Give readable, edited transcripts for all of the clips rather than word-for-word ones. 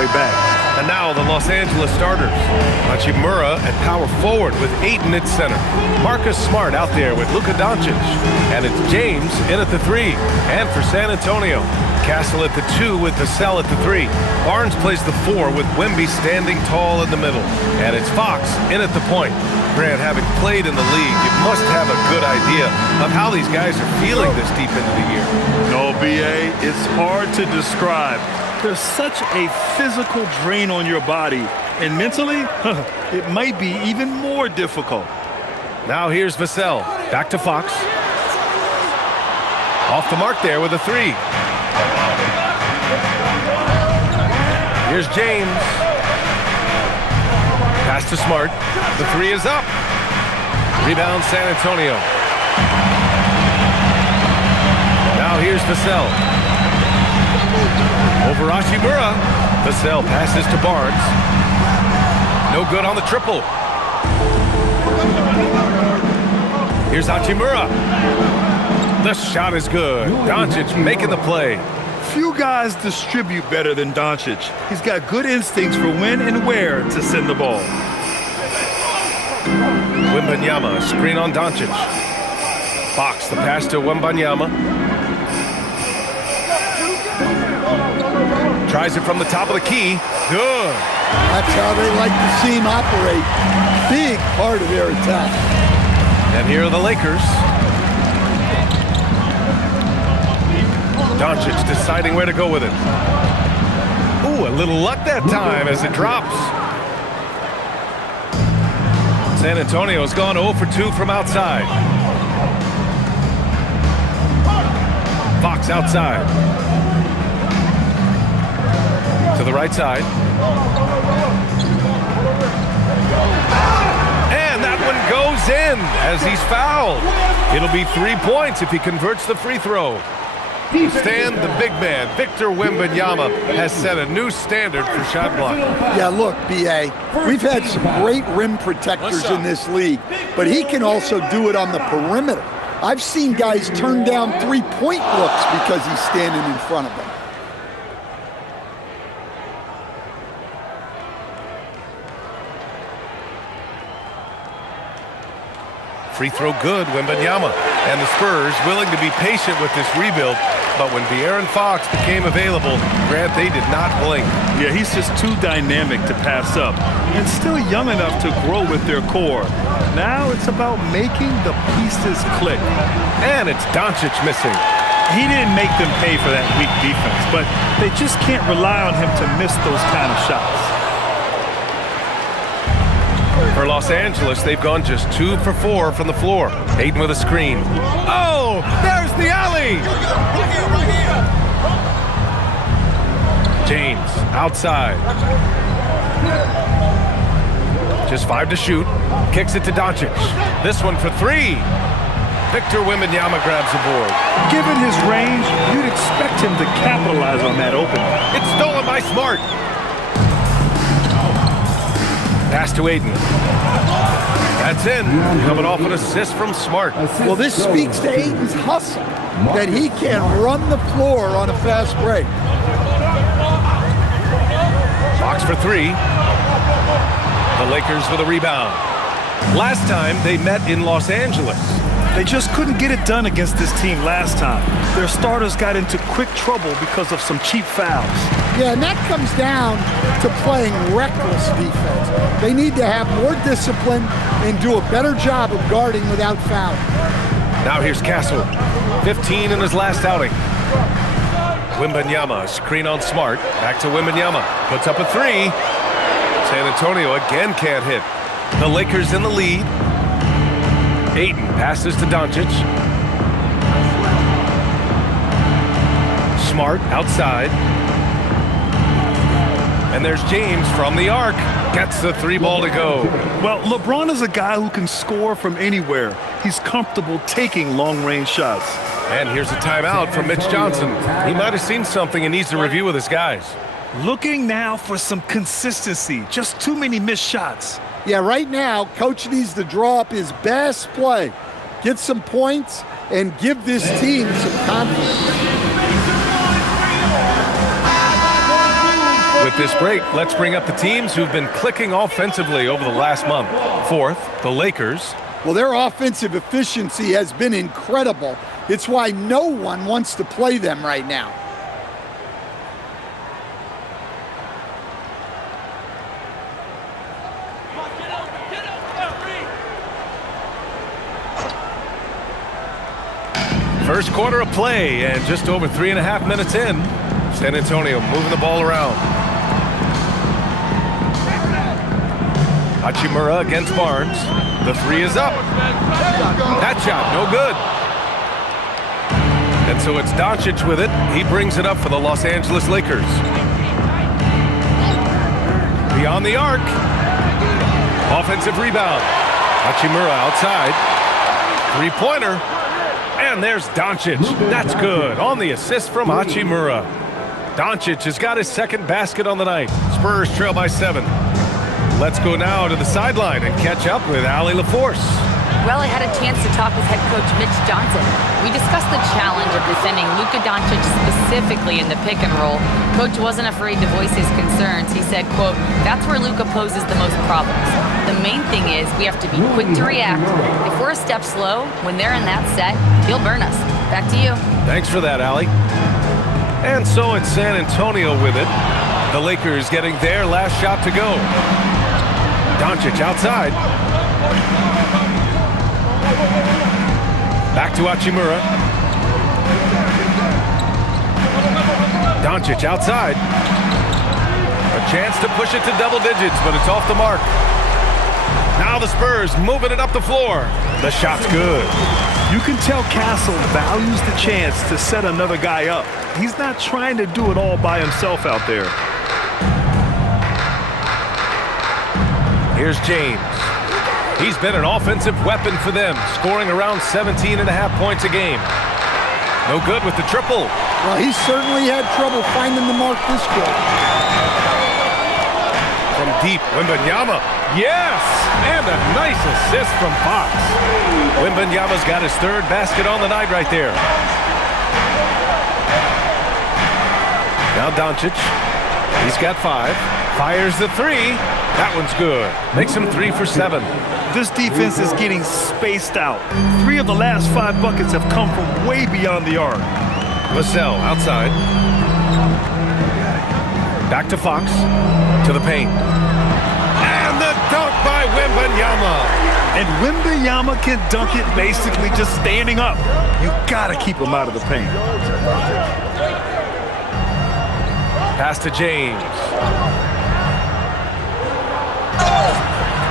halfway back. And now the Los Angeles starters. Hachimura at power forward with Ayton at center. Marcus Smart out there with Luka Doncic. And it's James in at the 3. And for San Antonio, Castle at the 2 with Vassell at the 3. Barnes plays the 4 with Wemby standing tall in the middle. And it's Fox in at the point. Grant, having played in the league, you must have a good idea of how these guys are feeling this deep into the year. No, B.A., it's hard to describe. There's such a physical drain on your body, and mentally, it might be even more difficult. Now here's Vassell. Back to Fox. Off the mark there with a 3. Here's James. Pass to Smart. The 3 is up. Rebound San Antonio. Now here's Vassell. Over Hachimura. Vassell passes to Barnes. No good on the triple. Here's Hachimura. The shot is good. Doncic making the play. Few guys distribute better than Doncic. He's got good instincts for when and where to send the ball. Wembanyama, screen on Doncic. Fox, the pass to Wembanyama. Tries it from the top of the key. Good. That's how they like to see him operate. Big part of their attack. And here are the Lakers. Doncic deciding where to go with it. Ooh, a little luck that time as it drops. San Antonio's gone 0 for 2 from outside. Fox outside. To the right side. And that one goes in as he's fouled. It'll be 3 points if he converts the free throw. Stan, the big man, Victor Wembanyama, has set a new standard for shot blocking. Yeah, look, B.A., we've had some great rim protectors in this league, but he can also do it on the perimeter. I've seen guys turn down three-point looks because he's standing in front of them. Free throw good, Wembanyama. And the Spurs willing to be patient with this rebuild, but when De'Aaron Fox became available, Grant, they did not blink. Yeah, he's just too dynamic to pass up and still young enough to grow with their core. Now it's about making the pieces click. And it's Doncic missing. He didn't make them pay for that weak defense, but they just can't rely on him to miss those kind of shots. For Los Angeles, they've gone just 2 for 4 from the floor. Ayton with a screen. Oh, there's the alley! James, outside. Just 5 to shoot. Kicks it to Doncic. This one for 3. Victor Wembanyama grabs the board. Given his range, you'd expect him to capitalize on that opening. It's stolen by Smart. Pass to Ayton. That's in. Coming off an assist from Smart. Well, this speaks to Ayton's hustle, that he can run the floor on a fast break. Fox for 3. The Lakers with a rebound. Last time they met in Los Angeles. They just couldn't get it done against this team last time. Their starters got into quick trouble because of some cheap fouls. Yeah, and that comes down to playing reckless defense. They need to have more discipline and do a better job of guarding without fouling. Now here's Castle. 15 in his last outing. Wembanyama, screen on Smart. Back to Wembanyama. Puts up a 3. San Antonio again can't hit. The Lakers in the lead. Ayton passes to Doncic. Smart outside. And there's James from the arc. Gets the 3 ball to go. Well, LeBron is a guy who can score from anywhere. He's comfortable taking long-range shots. And here's a timeout from Mitch Johnson. He might have seen something and needs to review with his guys. Looking now for some consistency. Just too many missed shots. Yeah, right now, Coach needs to draw up his best play, get some points, and give this team some confidence. With this break, let's bring up the teams who've been clicking offensively over the last month. Fourth, the Lakers. Well, their offensive efficiency has been incredible. It's why no one wants to play them right now. First quarter of play, and just over 3.5 minutes in. San Antonio moving the ball around. Hachimura against Barnes. The three is up. That shot, no good. And so it's Doncic with it. He brings it up for the Los Angeles Lakers. Beyond the arc. Offensive rebound. Hachimura outside. Three-pointer. And there's Doncic. That's good on the assist from Hachimura. Doncic has got his second basket on the night. Spurs trail by 7. Let's go now to the sideline and catch up with Allie LaForce. Well, I had a chance to talk with head coach Mitch Johnson. We discussed the challenge of defending Luka Doncic specifically in the pick and roll. Coach wasn't afraid to voice his concerns. He said, quote, "That's where Luka poses the most problems. The main thing is we have to be quick to react. If we're a step slow, when they're in that set, he'll burn us." Back to you. Thanks for that, Allie. And so it's San Antonio with it. The Lakers getting their last shot to go. Doncic outside. Back to Hachimura. Doncic outside. A chance to push it to double digits, but it's off the mark. Now the Spurs moving it up the floor. The shot's good. You can tell Castle values the chance to set another guy up. He's not trying to do it all by himself out there. Here's James. He's been an offensive weapon for them, scoring around 17.5 points a game. No good with the triple. Well, he certainly had trouble finding the mark this quarter. From deep, Wembanyama. Yes! And a nice assist from Fox. Wembanyama's got his third basket on the night right there. Now Doncic. He's got 5. Fires the 3. That one's good. Makes him 3 for 7. This defense is getting spaced out. 3 of the last 5 buckets have come from way beyond the arc. Vassell outside. Back to Fox. To the paint. And the dunk by Wembanyama. And Wembanyama can dunk it basically just standing up. You gotta keep him out of the paint. Pass to James.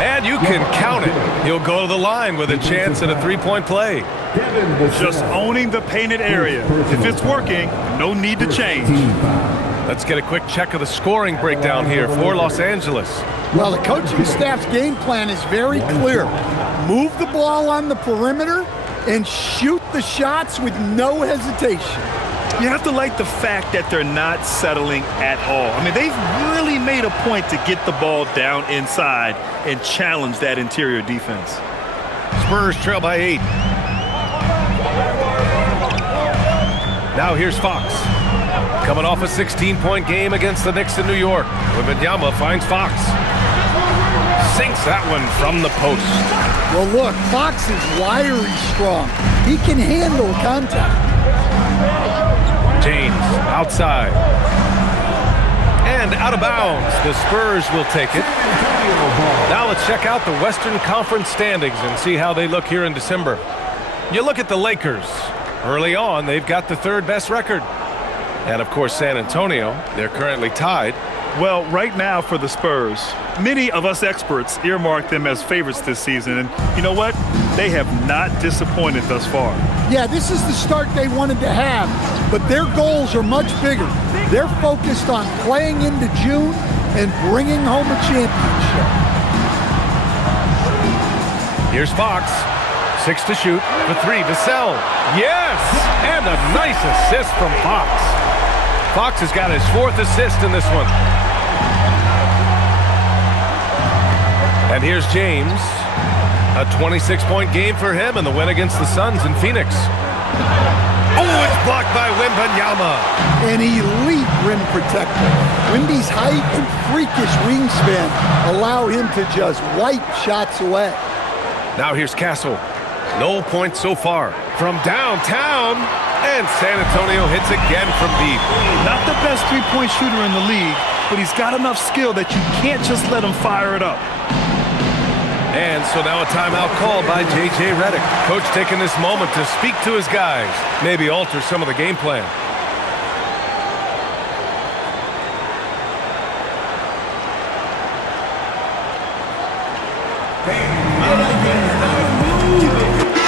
And you can count it. He'll go to the line with a chance at a 3-point play. Just owning the painted area. If it's working, no need to change. Let's get a quick check of the scoring breakdown here for Los Angeles. Well, the coaching staff's game plan is very clear. Move the ball on the perimeter and shoot the shots with no hesitation. You have to like the fact that they're not settling at all. I mean, they've really made a point to get the ball down inside and challenge that interior defense. Spurs trail by 8. Now here's Fox. Coming off a 16-point game against the Knicks in New York. Wembanyama finds Fox. Sinks that one from the post. Well, look, Fox is wiry strong. He can handle contact. James outside. And out of bounds. The Spurs will take it. Now let's check out the Western Conference standings and see how they look here in December. You look at the Lakers. Early on, they've got the 3rd best record. And, of course, San Antonio, they're currently tied. Well, right now for the Spurs, many of us experts earmark them as favorites this season. And you know what? They have not disappointed thus far. Yeah, this is the start they wanted to have, but their goals are much bigger. They're focused on playing into June and bringing home a championship. Here's Fox. 6 to shoot. For 3, Vassell. Yes! And a nice assist from Fox. Fox has got his 4th assist in this one. And here's James. A 26-point game for him in the win against the Suns in Phoenix. Oh, it's blocked by Wembanyama. An elite rim protector. Wemby's height and freakish wingspan allow him to just wipe shots away. Now here's Castle. No points so far. From downtown, and San Antonio hits again from deep. Not the best three-point shooter in the league, but he's got enough skill that you can't just let him fire it up. And so now a timeout called by J.J. Redick. Coach taking this moment to speak to his guys, maybe alter some of the game plan.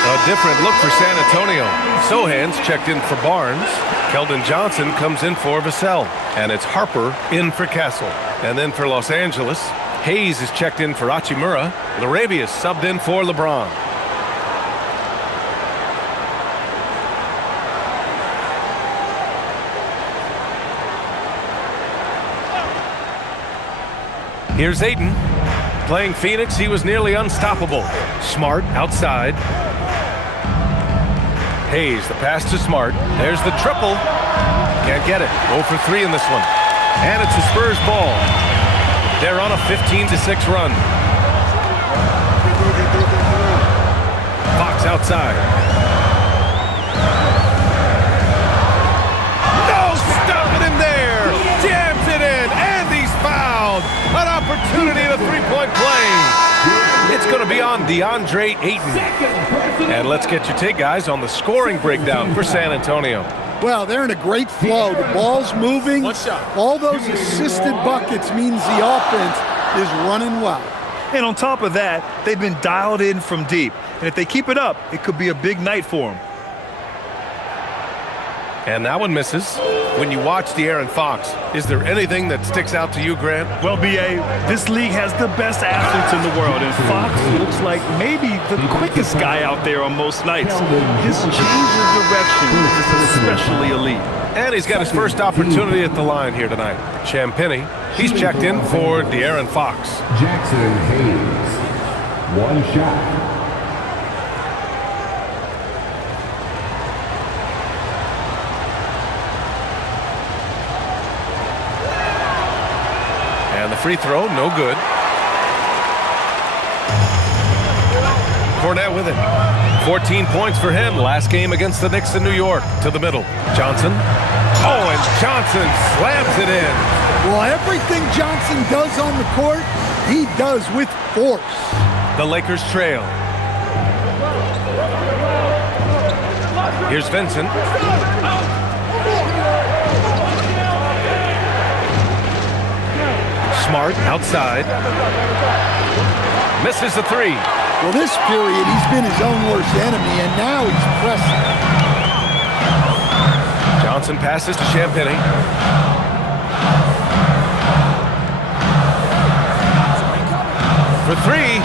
A different look for San Antonio. Sohan's checked in for Barnes. Keldon Johnson comes in for Vassell. And it's Harper in for Castle. And then for Los Angeles, Hayes is checked in for Hachimura. Laravius subbed in for LeBron. Here's Ayton. Playing Phoenix, he was nearly unstoppable. Smart outside. Hayes, the pass to Smart. There's the triple. Can't get it. 0 for 3 in this one. And it's the Spurs ball. They're on a 15-6 run. Fox outside. No stopping him there. Jams it in, and he's fouled. An opportunity in a three-point play. It's going to be on DeAndre Ayton. And let's get your take, guys, on the scoring breakdown for San Antonio. Well, they're in a great flow. The ball's moving. All those assisted buckets means the offense is running well. And on top of that, they've been dialed in from deep. And if they keep it up, it could be a big night for them. And that one misses. When you watch De'Aaron Fox, is there anything that sticks out to you, Grant? Well, B.A., this league has the best athletes in the world, and Fox looks like maybe the quickest guy out there on most nights. His change of direction is especially elite. And he's got his first opportunity at the line here tonight. Champagny, he's checked in for De'Aaron Fox. Jackson Hayes, one shot. And the free throw, no good. Cornette with it. 14 points for him last game against the Knicks in New York. To the middle. Johnson. Oh, and Johnson slams it in. Well, everything Johnson does on the court, he does with force. The Lakers trail. Here's Vincent. Smart outside. Misses the three. Well, this period, he's been his own worst enemy, and now he's pressing. Johnson passes to Champagny. For three.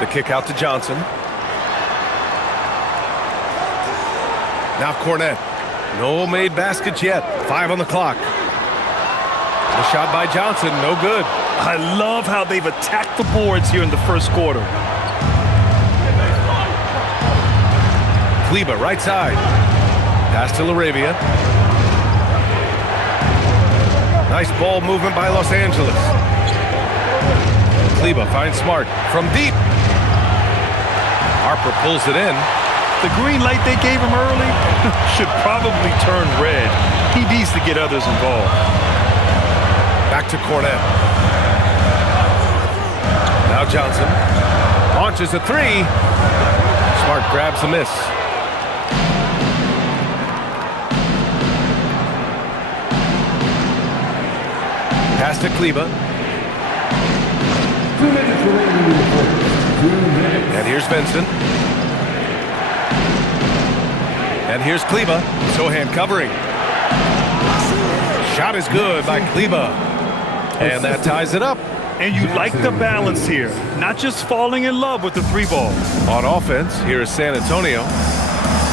The kick out to Johnson. Now Cornette. No made baskets yet. 5 on the clock. The shot by Johnson, no good. I love how they've attacked the boards here in the first quarter. Kleber, right side. Pass to Laravia. Nice ball movement by Los Angeles. Kleber finds Smart from deep. Harper pulls it in. The green light they gave him early should probably turn red. He needs to get others involved. Back to Cornette. Now Johnson launches a three. Smart grabs a miss. Pass to Kleber. 2 minutes remaining in the fourth. 2 minutes. And here's Vincent. And here's Kleber. Sohan covering. Shot is good by Kleber. And that ties it up. And you like the balance here, not just falling in love with the three ball. On offense, here is San Antonio.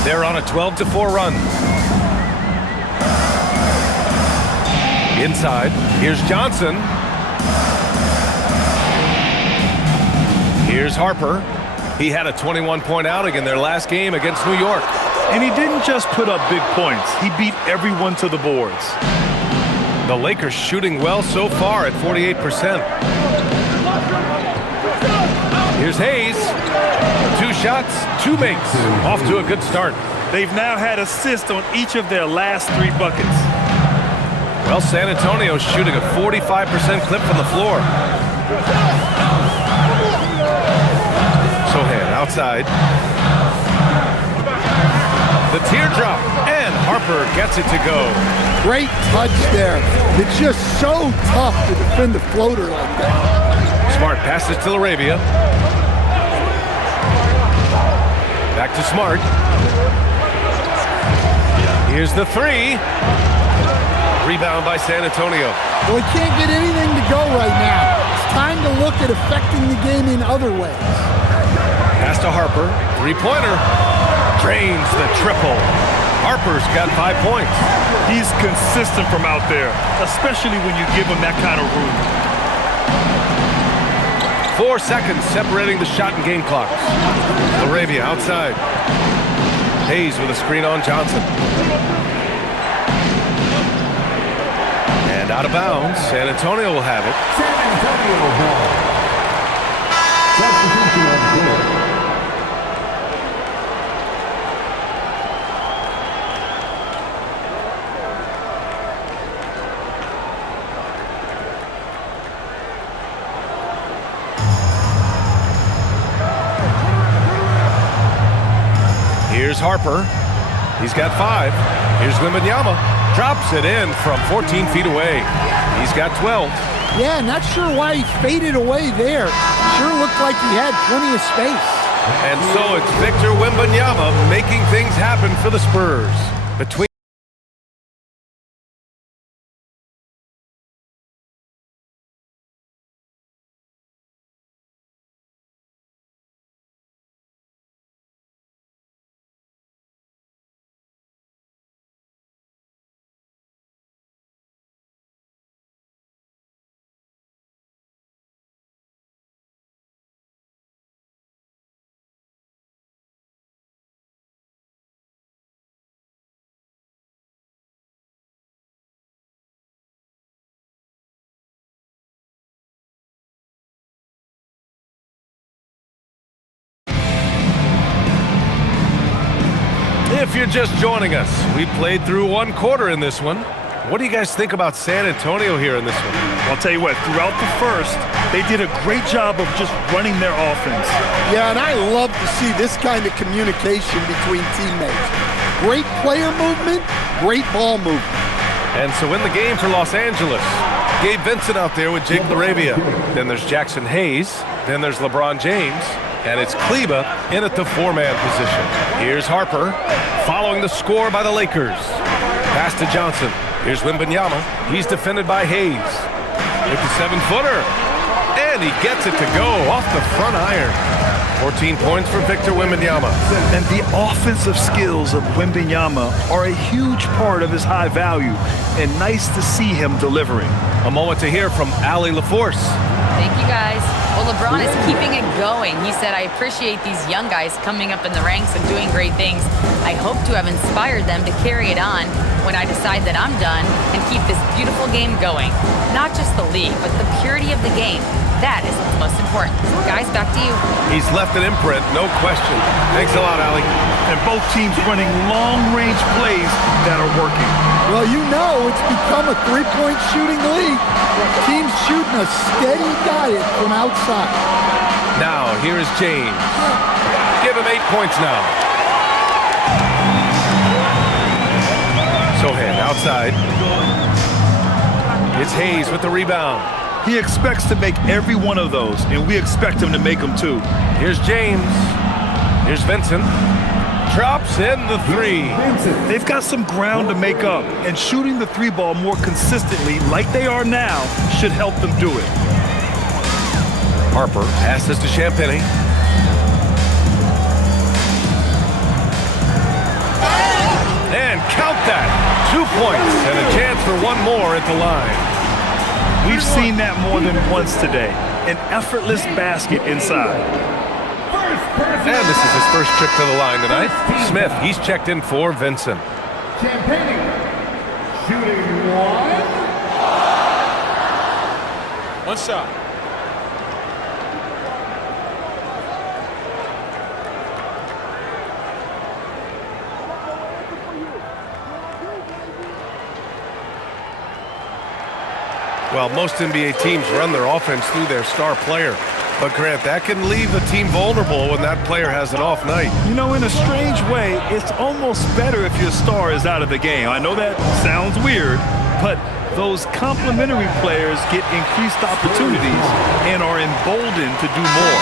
They're on a 12-4 run. Inside, here's Johnson. Here's Harper. He had a 21-point outing in their last game against New York. And he didn't just put up big points. He beat everyone to the boards. The Lakers shooting well so far at 48%. Here's Hayes. 2 shots, 2 makes. Off to a good start. They've now had assists on each of their last 3 buckets. Well, San Antonio's shooting a 45% clip from the floor. Sohan outside. The teardrop, and Harper gets it to go. Great touch there. It's just so tough to defend a floater like that. Smart passes to Arabia. Back to Smart. Here's the 3. Rebound by San Antonio. Well, he can't get anything to go right now. It's time to look at affecting the game in other ways. Pass to Harper. 3-pointer. Drains the triple. Harper's got 5 points. He's consistent from out there, especially when you give him that kind of room. 4 seconds separating the shot and game clocks. Arabia outside. Hayes with a screen on Johnson. And out of bounds. San Antonio will have it. San Antonio ball. Substitution on the court. Here's Harper. He's got 5. Here's Wembanyama. Drops it in from 14 feet away. He's got 12. Yeah, not sure why he faded away there. Sure looked like he had plenty of space. And so it's Victor Wembanyama making things happen for the Spurs. Between If you're just joining us, we played through 1 quarter in this one. What do you guys think about San Antonio here in this one? I'll tell you what, throughout the first, they did a great job of just running their offense. Yeah, and I love to see this kind of communication between teammates. Great player movement, great ball movement. And so in the game for Los Angeles, Gabe Vincent out there with Jake LaRavia. Then there's Jackson Hayes. Then there's LeBron James. And it's Kleba in at the 4-man position. Here's Harper, following the score by the Lakers. Pass to Johnson. Here's Wembanyama. He's defended by Hayes. With the 7-footer. And he gets it to go off the front iron. 14 points for Victor Wembanyama. And the offensive skills of Wembanyama are a huge part of his high value. And nice to see him delivering. A moment to hear from Allie LaForce. Thank you, guys. Well, LeBron is keeping it going. He said, I appreciate these young guys coming up in the ranks and doing great things. I hope to have inspired them to carry it on when I decide that I'm done and keep this beautiful game going. Not just the league, but the purity of the game. That is what's most important. Guys, back to you. He's left an imprint, no question. Thanks a lot, Allie. And both teams running long-range plays that are working. Well, you know it's become a 3-point shooting league. Teams shooting a steady diet from outside. Now, here is James. Give him 8 points now. Sohan outside. It's Hayes with the rebound. He expects to make every one of those, and we expect him to make them too. Here's James. Here's Vincent. Drops in the 3. They've got some ground to make up, and shooting the 3-ball more consistently like they are now should help them do it. Harper passes to Champagnie. And count that. 2 points and a chance for one more at the line. We've seen that more than once today. An effortless basket inside. First And this is his first trip to the line tonight. Smith, he's checked in for Vincent. Champagne. Shooting one. One shot. Well, most NBA teams run their offense through their star player. But, Grant, that can leave a team vulnerable when that player has an off night. You know, in a strange way, it's almost better if your star is out of the game. I know that sounds weird, but those complementary players get increased opportunities and are emboldened to do more.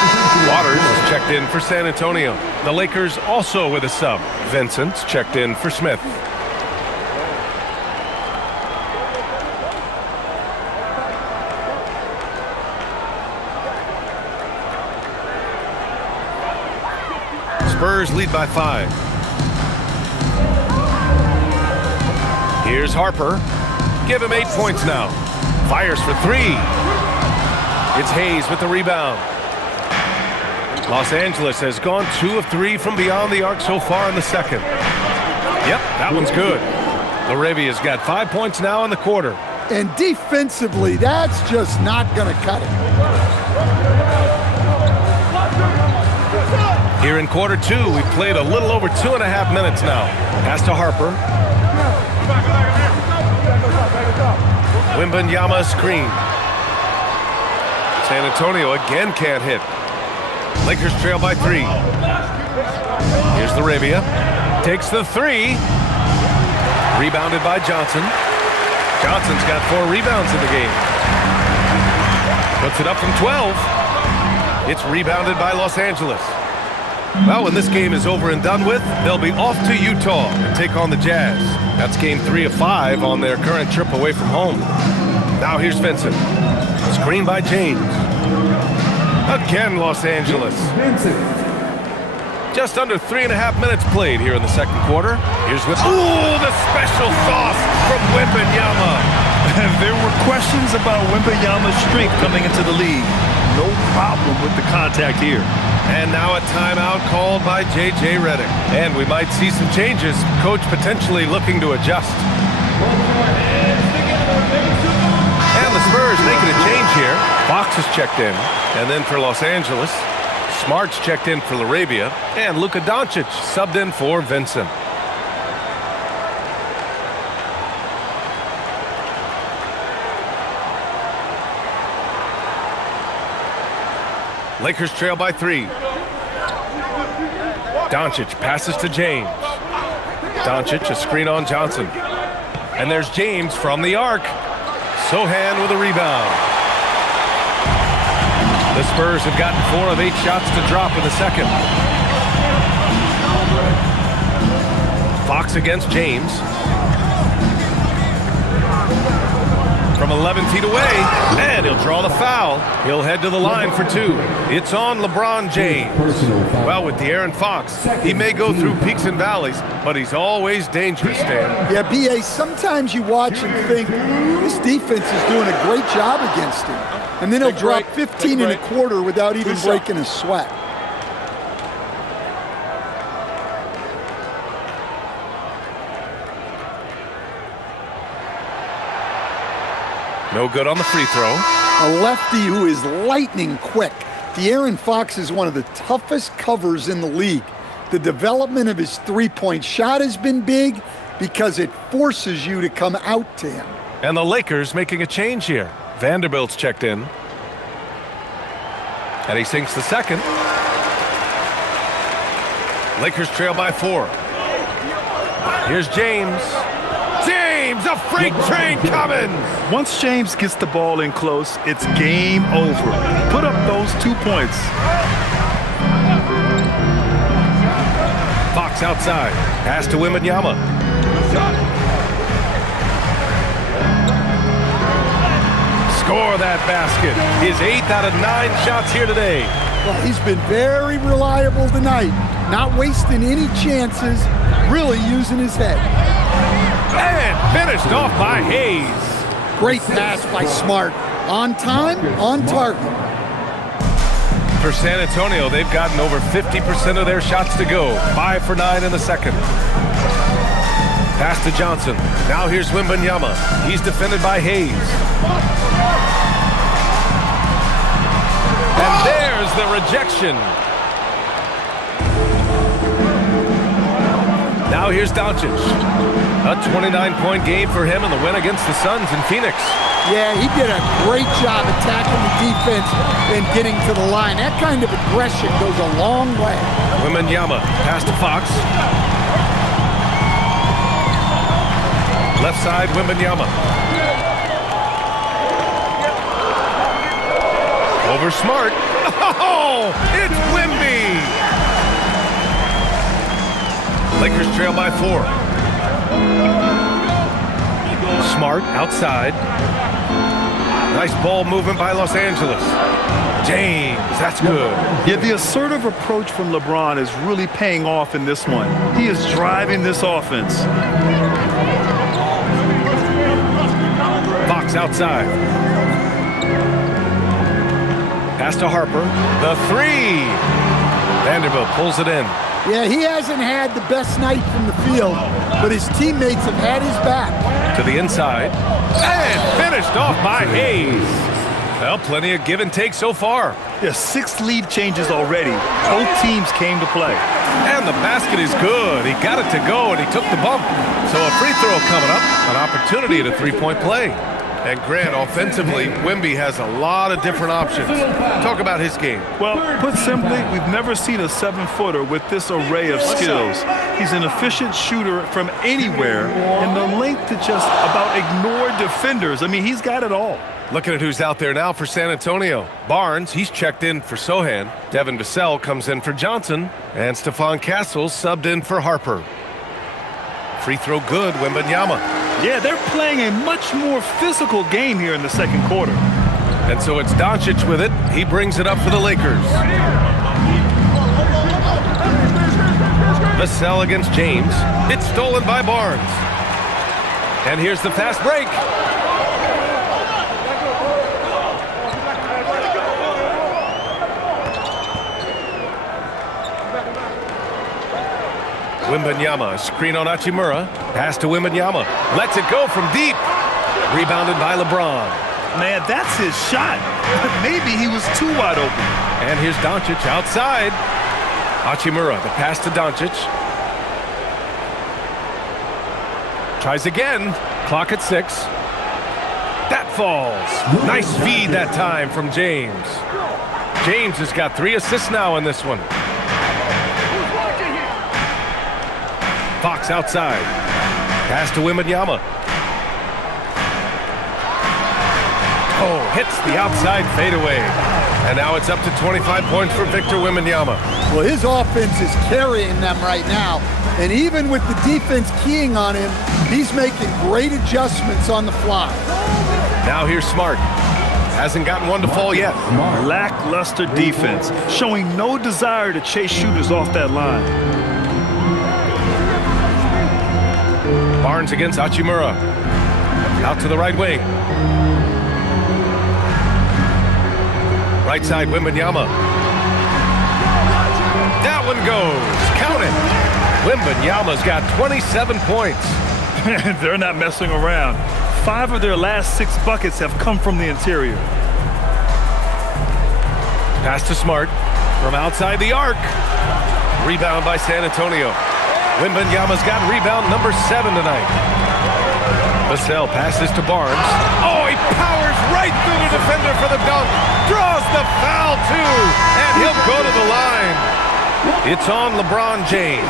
Waters is checked in for San Antonio. The Lakers also with a sub. Vincent's checked in for Smith. Spurs lead by 5. Here's Harper. Give him 8 points now. Fires for 3. It's Hayes with the rebound. Los Angeles has gone 2 of 3 from beyond the arc so far in the second. Yep, that one's good. Larabia's got 5 points now in the quarter. And defensively, that's just not going to cut it. Here in quarter 2, we've played a little over 2.5 minutes now. Pass to Harper. Wembanyama screen. San Antonio again can't hit. Lakers trail by 3. Here's Larabia. Takes the 3. Rebounded by Johnson. Johnson's got 4 rebounds in the game. Puts it up from 12. It's rebounded by Los Angeles. Well, when this game is over and done with, they'll be off to Utah and take on the Jazz. That's game 3 of 5 on their current trip away from home. Now here's Vincent. Screen by James. Again, Los Angeles. Just under 3.5 minutes played here in the second quarter. Here's with the special sauce from Wembanyama. There were questions about Wembanyama's strength coming into the league. No problem with the contact here. And now a timeout called by J.J. Redick. And we might see some changes. Coach potentially looking to adjust. And the Spurs making a change here. Fox is checked in. And then for Los Angeles, Smart's checked in for Larabia. And Luka Doncic subbed in for Vincent. Lakers trail by 3. Doncic passes to James. Doncic, a screen on Johnson. And there's James from the arc. Sohan with a rebound. The Spurs have gotten 4 of 8 shots to drop in the second. Fox against James. From 11 feet away, and he'll draw the foul. He'll head to the line for 2. It's on LeBron James. Well, with De'Aaron Fox, he may go through peaks and valleys, but he's always dangerous, Stan. Yeah, B.A., sometimes you watch and think, this defense is doing a great job against him. And then he'll drop 15 in a quarter without even breaking a sweat. No good on the free throw. A lefty who is lightning quick. De'Aaron Fox is one of the toughest covers in the league. The development of his three-point shot has been big because it forces you to come out to him. And the Lakers making a change here. Vanderbilt's checked in. And he sinks the second. Lakers trail by 4. Here's James. James, a freight train coming! Once James gets the ball in close, it's game over. Put up those 2 points. Fox outside. Pass to Wembanyama. Score that basket. His 8th out of 9 shots here today. Well, he's been very reliable tonight. Not wasting any chances, really using his head. And finished off by Hayes. Great pass by Smart. On time, on target. For San Antonio, they've gotten over 50% of their shots to go. 5 for 9 in the second. Pass to Johnson. Now here's Wembanyama. He's defended by Hayes. And there's the rejection. Now here's Doncic. A 29-point game for him in the win against the Suns in Phoenix. Yeah, he did a great job attacking the defense and getting to the line. That kind of aggression goes a long way. Wembanyama, pass to Fox. Left side, Wembanyama. Over Smart. Oh, it's Wemby! Lakers trail by 4. Smart outside. Nice ball movement by Los Angeles. James, that's good. Yeah, the assertive approach from LeBron is really paying off in this one. He is driving this offense. Fox outside. Pass to Harper. The 3. Vanderbilt pulls it in. Yeah, he hasn't had the best night from the field, but his teammates have had his back. To the inside. And finished off by Hayes. Well, plenty of give and take so far. Yeah, 6 lead changes already. Both teams came to play. And the basket is good. He got it to go, and he took the bump. So a free throw coming up. An opportunity at a three-point play. And Grant, offensively, Wemby has a lot of different options. Talk about his game. Well, put simply, we've never seen a 7-footer with this array of skills. He's an efficient shooter from anywhere, and the length to just about ignore defenders. I mean, he's got it all. Looking at who's out there now for San Antonio. Barnes, he's checked in for Sohan. Devin Vassell comes in for Johnson. And Stephon Castles subbed in for Harper. Free throw good, Wembanyama. Yeah, they're playing a much more physical game here in the second quarter. And so it's Doncic with it. He brings it up for the Lakers. Vassell against James. It's stolen by Barnes. And here's the fast break. Wembanyama, screen on Hachimura. Pass to Wembanyama. Lets it go from deep. Rebounded by LeBron. Man, that's his shot. Maybe he was too wide open. And here's Doncic outside. Hachimura, the pass to Doncic. Tries again. Clock at 6. That falls. Nice feed that time from James. James has got 3 assists now in this one. Fox outside. Pass to Wembanyama. Oh, hits the outside fadeaway. And now it's up to 25 points for Victor Wembanyama. Well, his offense is carrying them right now. And even with the defense keying on him, he's making great adjustments on the fly. Now here's Smart. Hasn't gotten one to fall yet. Lackluster defense, showing no desire to chase shooters off that line. Barnes against Hachimura. Out to the right wing. Right side, Wembanyama. That one goes. Count it. Wembanyama's got 27 points. They're not messing around. 5 of their last 6 buckets have come from the interior. Pass to Smart from outside the arc. Rebound by San Antonio. Wembanyama's got rebound number 7 tonight. Vassell passes to Barnes. Oh, he powers right through the defender for the dunk. Draws the foul, too. And he'll go to the line. It's on LeBron James.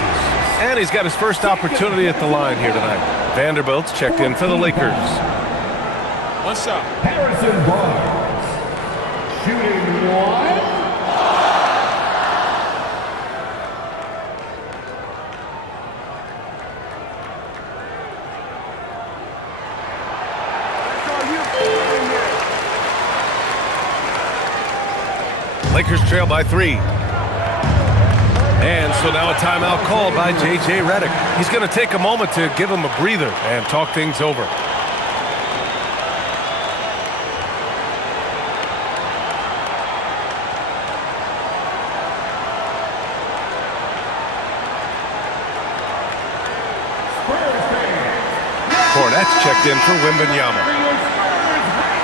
And he's got his first opportunity at the line here tonight. Vanderbilt's checked in for the Lakers. What's up? Harrison Barnes. Shooting 1. Lakers trail by 3. And so now a timeout called by J.J. Redick. He's going to take a moment to give him a breather and talk things over. That's checked in for Wembanyama.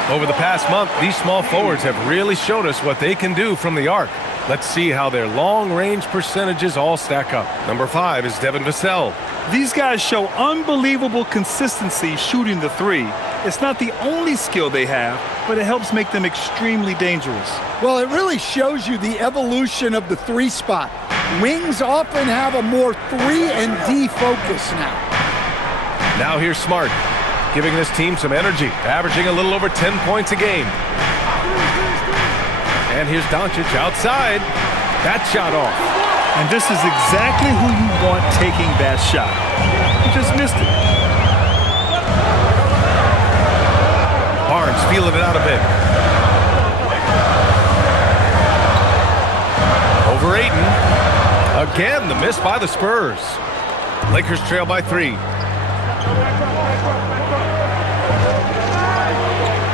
Over the past month, these small forwards have really showed us what they can do from the arc. Let's see how their long-range percentages all stack up. Number 5 is Devin Vassell. These guys show unbelievable consistency shooting the three. It's not the only skill they have, but it helps make them extremely dangerous. Well, it really shows you the evolution of the three spot. Wings often have a more 3 and D focus now. Now here's Smart, giving this team some energy, averaging a little over 10 points a game. And here's Doncic outside. That shot off. And this is exactly who you want taking that shot. He just missed it. Barnes feeling it out a bit. Over Ayton. Again, the miss by the Spurs. Lakers trail by 3.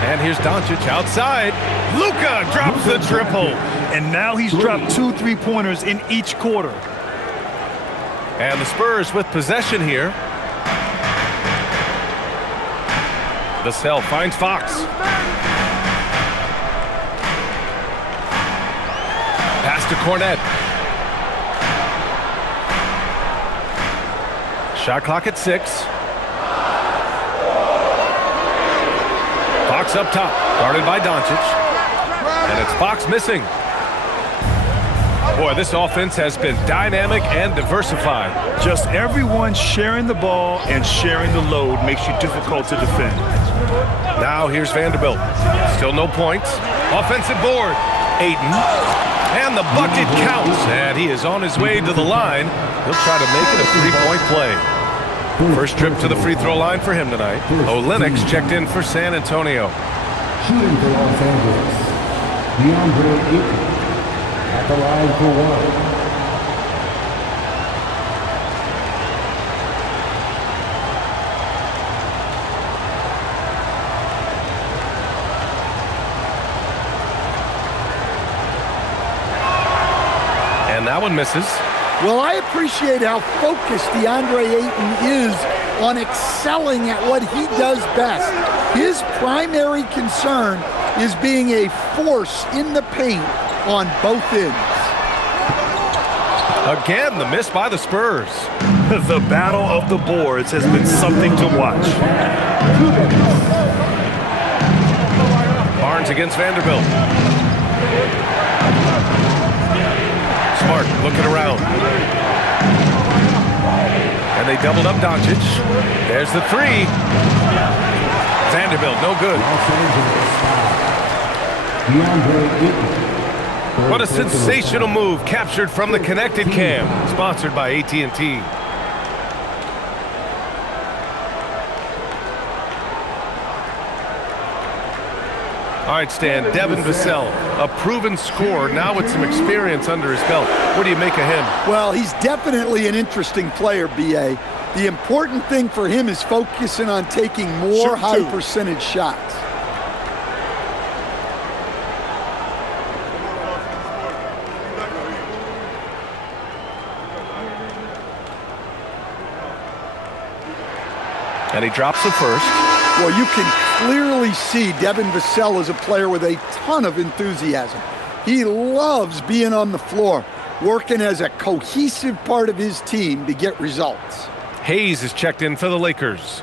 And here's Doncic outside. Luka drops the triple. And now he's dropped 2 3-pointers in each quarter. And the Spurs with possession here. Vassell finds Fox. Pass to Cornet. Shot clock at 6. Fox up top, guarded by Doncic. And it's Fox missing. Boy, this offense has been dynamic and diversified. Just everyone sharing the ball and sharing the load makes you difficult to defend. Now here's Vanderbilt. Still no points. Offensive board. Ayton. And the bucket counts. And he is on his way to the line. He'll try to make it a 3-point play. First trip to the free throw line for him tonight. Olynyk checked in for San Antonio. Shooting for Los Angeles, DeAndre Ayton at the line for 1. And that one misses. Well, I appreciate how focused DeAndre Ayton is on excelling at what he does best. His primary concern is being a force in the paint on both ends. Again, the miss by the Spurs. The battle of the boards has been something to watch. Barnes against Vanderbilt. Smart looking around. And they doubled up Doncic. There's the 3. Vanderbilt, no good. What a sensational move captured from the connected cam. Sponsored by AT&T. All right, Stan, Devin Vassell, a proven scorer, now with some experience under his belt. What do you make of him? Well, he's definitely an interesting player, B.A. The important thing for him is focusing on taking more high-percentage shots. And he drops the first. Well, you can clearly see Devin Vassell is a player with a ton of enthusiasm. He loves being on the floor, working as a cohesive part of his team to get results. Hayes is checked in for the Lakers.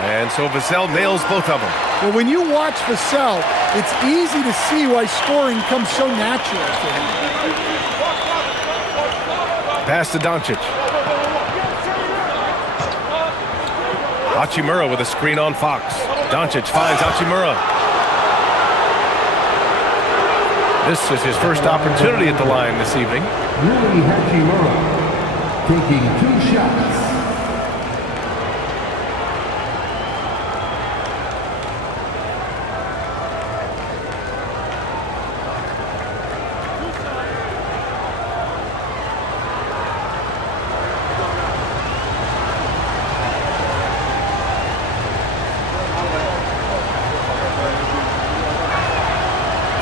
And so Vassell nails both of them. Well, when you watch Vassell, it's easy to see why scoring comes so natural to him. Pass to Doncic. Hachimura with a screen on Fox. Doncic finds Hachimura. This is his first opportunity at the line this evening. Rui Hachimura taking 2 shots.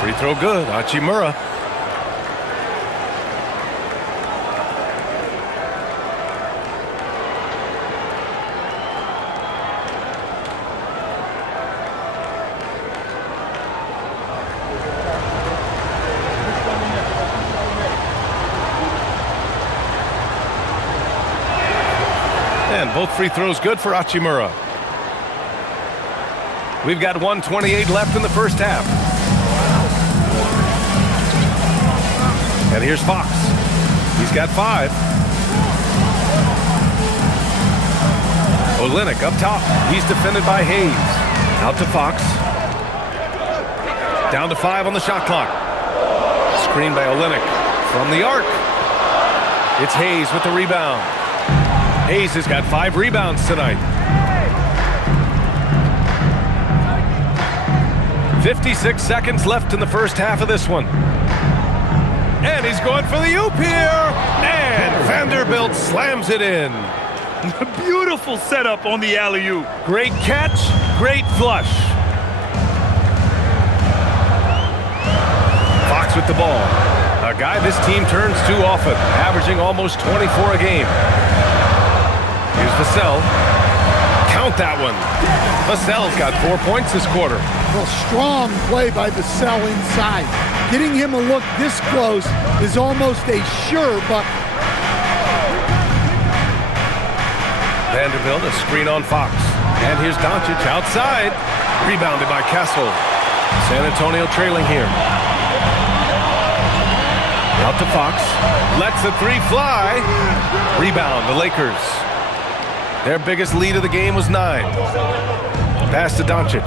Free throw good, Hachimura. both free throws good for Hachimura. We've got 1:28 left in the first half. And here's Fox. He's got 5. Olynyk up top. He's defended by Hayes. Out to Fox. Down to 5 on the shot clock. Screen by Olynyk from the arc. It's Hayes with the rebound. Hayes has got 5 rebounds tonight. 56 seconds left in the first half of this one. And he's going for the oop here. And Vanderbilt slams it in. Beautiful setup on the alley-oop. Great catch, great flush. Fox with the ball. A guy this team turns to often, averaging almost 24 a game. Here's Vassell. Count that one. Vassell's got 4 points this quarter. Well, strong play by Vassell inside. Getting him a look this close is almost a sure bucket. Vanderbilt, a screen on Fox. And here's Doncic outside. Rebounded by Castle. San Antonio trailing here. Out to Fox. Lets the 3 fly. Rebound, the Lakers. Their biggest lead of the game was 9. Pass to Doncic.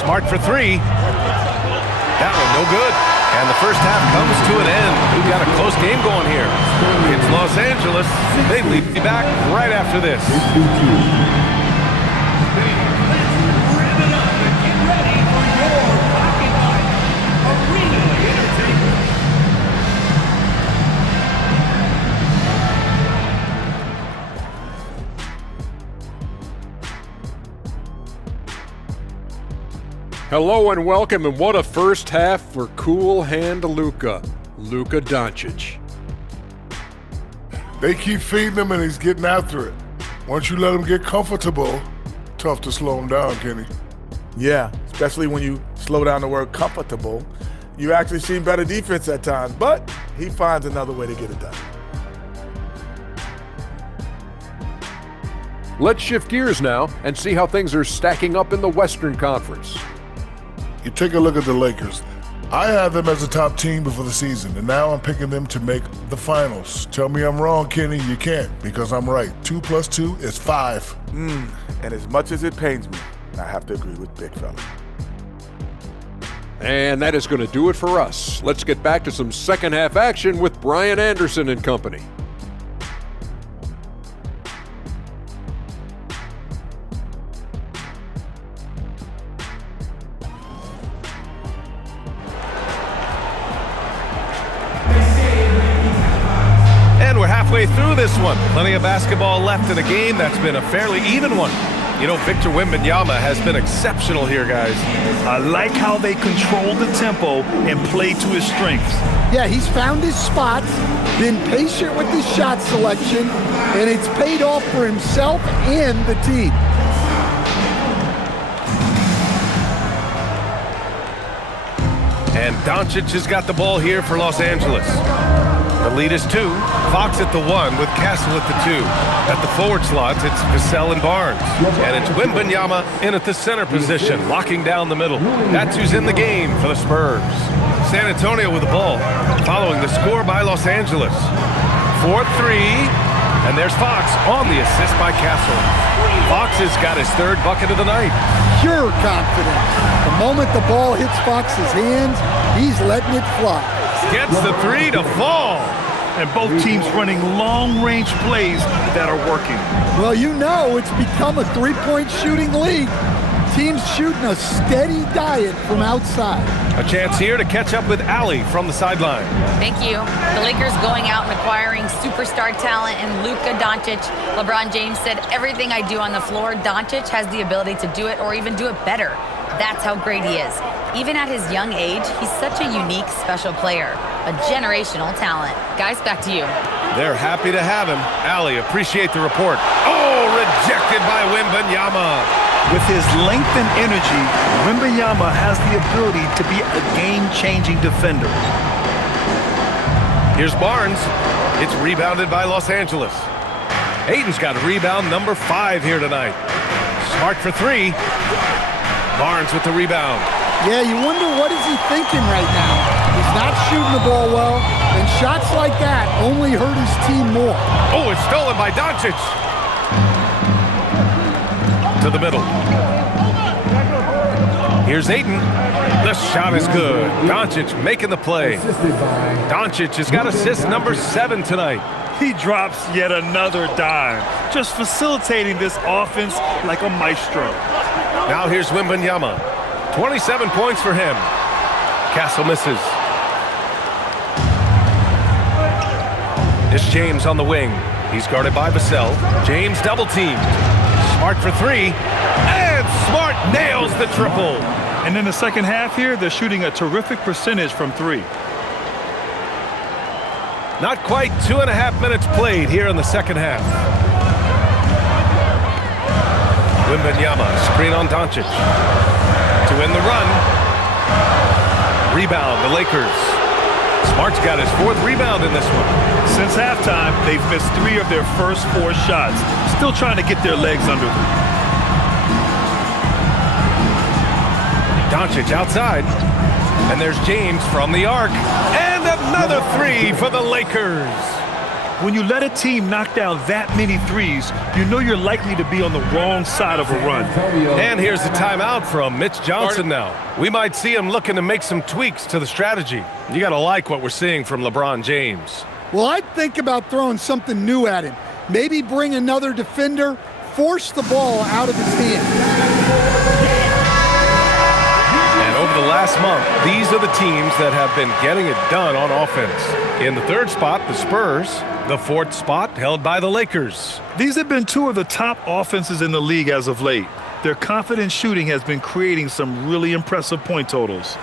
Smart for 3. That one no good. And the first half comes to an end. We've got a close game going here. It's Los Angeles. They lead me back right after this. Hello and welcome, and what a first half for Cool Hand Luka Doncic. They keep feeding him and he's getting after it. Once you let him get comfortable, tough to slow him down, Kenny. Yeah, especially when you slow down the word comfortable. You actually see better defense at times, but he finds another way to get it done. Let's shift gears now and see how things are stacking up in the Western Conference. You take a look at the Lakers. I had them as a top team before the season, and now I'm picking them to make the finals. Tell me I'm wrong, Kenny. You can't, because I'm right. 2 + 2 is 5. And as much as it pains me, I have to agree with Big Fella. And that is going to do it for us. Let's get back to some second half action with Brian Anderson and company. Halfway through this one. Plenty of basketball left in a game that's been a fairly even one. You know, Victor Wembanyama has been exceptional here, guys. I like how they control the tempo and play to his strengths. Yeah, he's found his spots, been patient with his shot selection, and it's paid off for himself and the team. And Doncic has got the ball here for Los Angeles. The lead is 2. Fox at the 1 with Castle at the 2. At the forward slots, it's Vassell and Barnes. And it's Wembanyama in at the center position, locking down the middle. That's who's in the game for the Spurs. San Antonio with the ball, following the score by Los Angeles. 4-3, and there's Fox on the assist by Castle. Fox has got his 3rd bucket of the night. Pure confidence. The moment the ball hits Fox's hands, he's letting it fly. Gets the 3 to fall. And both teams running long-range plays that are working. Well, you know it's become a three-point shooting league. Teams shooting a steady diet from outside. A chance here to catch up with Allie from the sideline. Thank you. The Lakers going out and acquiring superstar talent in Luka Doncic. LeBron James said, everything I do on the floor, Doncic has the ability to do it or even do it better. That's how great he is. Even at his young age, he's such a unique, special player. A generational talent. Guys, back to you. They're happy to have him. Allie, appreciate the report. Oh, rejected by Wembanyama. With his length and energy, Wembanyama has the ability to be a game-changing defender. Here's Barnes. It's rebounded by Los Angeles. Ayton's got rebound number 5 here tonight. Smart for 3. Barnes with the rebound. Yeah, you wonder what is he thinking right now. He's not shooting the ball well, and shots like that only hurt his team more. Oh, it's stolen by Doncic. To the middle. Here's Ayton. The shot is good. Doncic making the play. Doncic has got assist number 7 tonight. He drops yet another dime, just facilitating this offense like a maestro. Now here's Wembanyama. 27 points for him. Castle misses. It's James on the wing. He's guarded by Vassell. James double teamed. Smart for 3. And Smart nails the triple. And in the second half here, they're shooting a terrific percentage from 3. Not quite 2.5 minutes played here in the second half. Wembanyama, screen on Doncic. To win the run. Rebound, the Lakers. Smart's got his 4th rebound in this one. Since halftime, they've missed 3 of their first 4 shots. Still trying to get their legs under them. Doncic outside. And there's James from the arc. And another 3 for the Lakers. When you let a team knock down that many threes, you know you're likely to be on the wrong side of a run. And here's the timeout from Mitch Johnson now. We might see him looking to make some tweaks to the strategy. You got to like what we're seeing from LeBron James. Well, I'd think about throwing something new at him. Maybe bring another defender, force the ball out of his hand. Over the last month, these are the teams that have been getting it done on offense. In the 3rd spot, the Spurs. The 4th spot held by the Lakers. These have been 2 of the top offenses in the league as of late. Their confident shooting has been creating some really impressive point totals.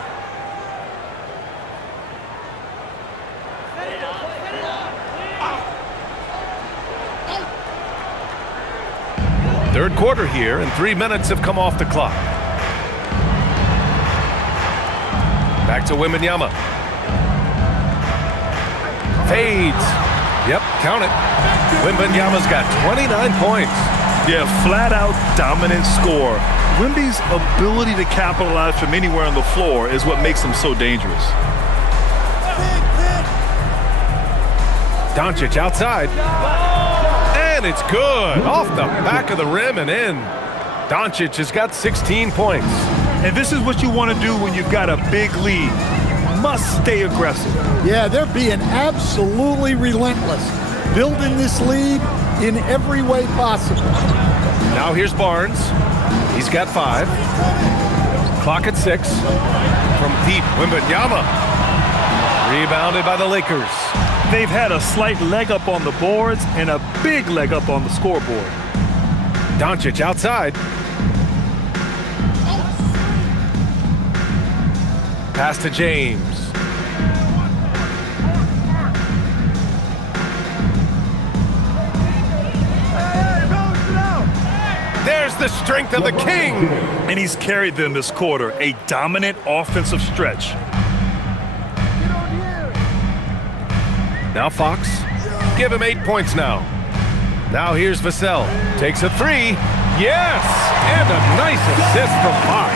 Third quarter here, and 3 minutes have come off the clock. Back to Wembanyama. Fades. Yep, count it. Wembanyama's got 29 points. Yeah, flat-out dominant score. Wemby's ability to capitalize from anywhere on the floor is what makes him so dangerous. Doncic outside. And it's good. Off the back of the rim and in. Doncic has got 16 points. And this is what you want to do when you've got a big lead. You must stay aggressive. Yeah, they're being absolutely relentless, building this lead in every way possible. Now here's Barnes. He's got 5. Clock at 6. From deep, Wembanyama. Rebounded by the Lakers. They've had a slight leg up on the boards and a big leg up on the scoreboard. Doncic outside. Pass to James. There's the strength of the king. And he's carried them this quarter, a dominant offensive stretch. Now Fox. Give him 8 points now. Now here's Vassell. Takes a 3. Yes! And a nice assist from Fox.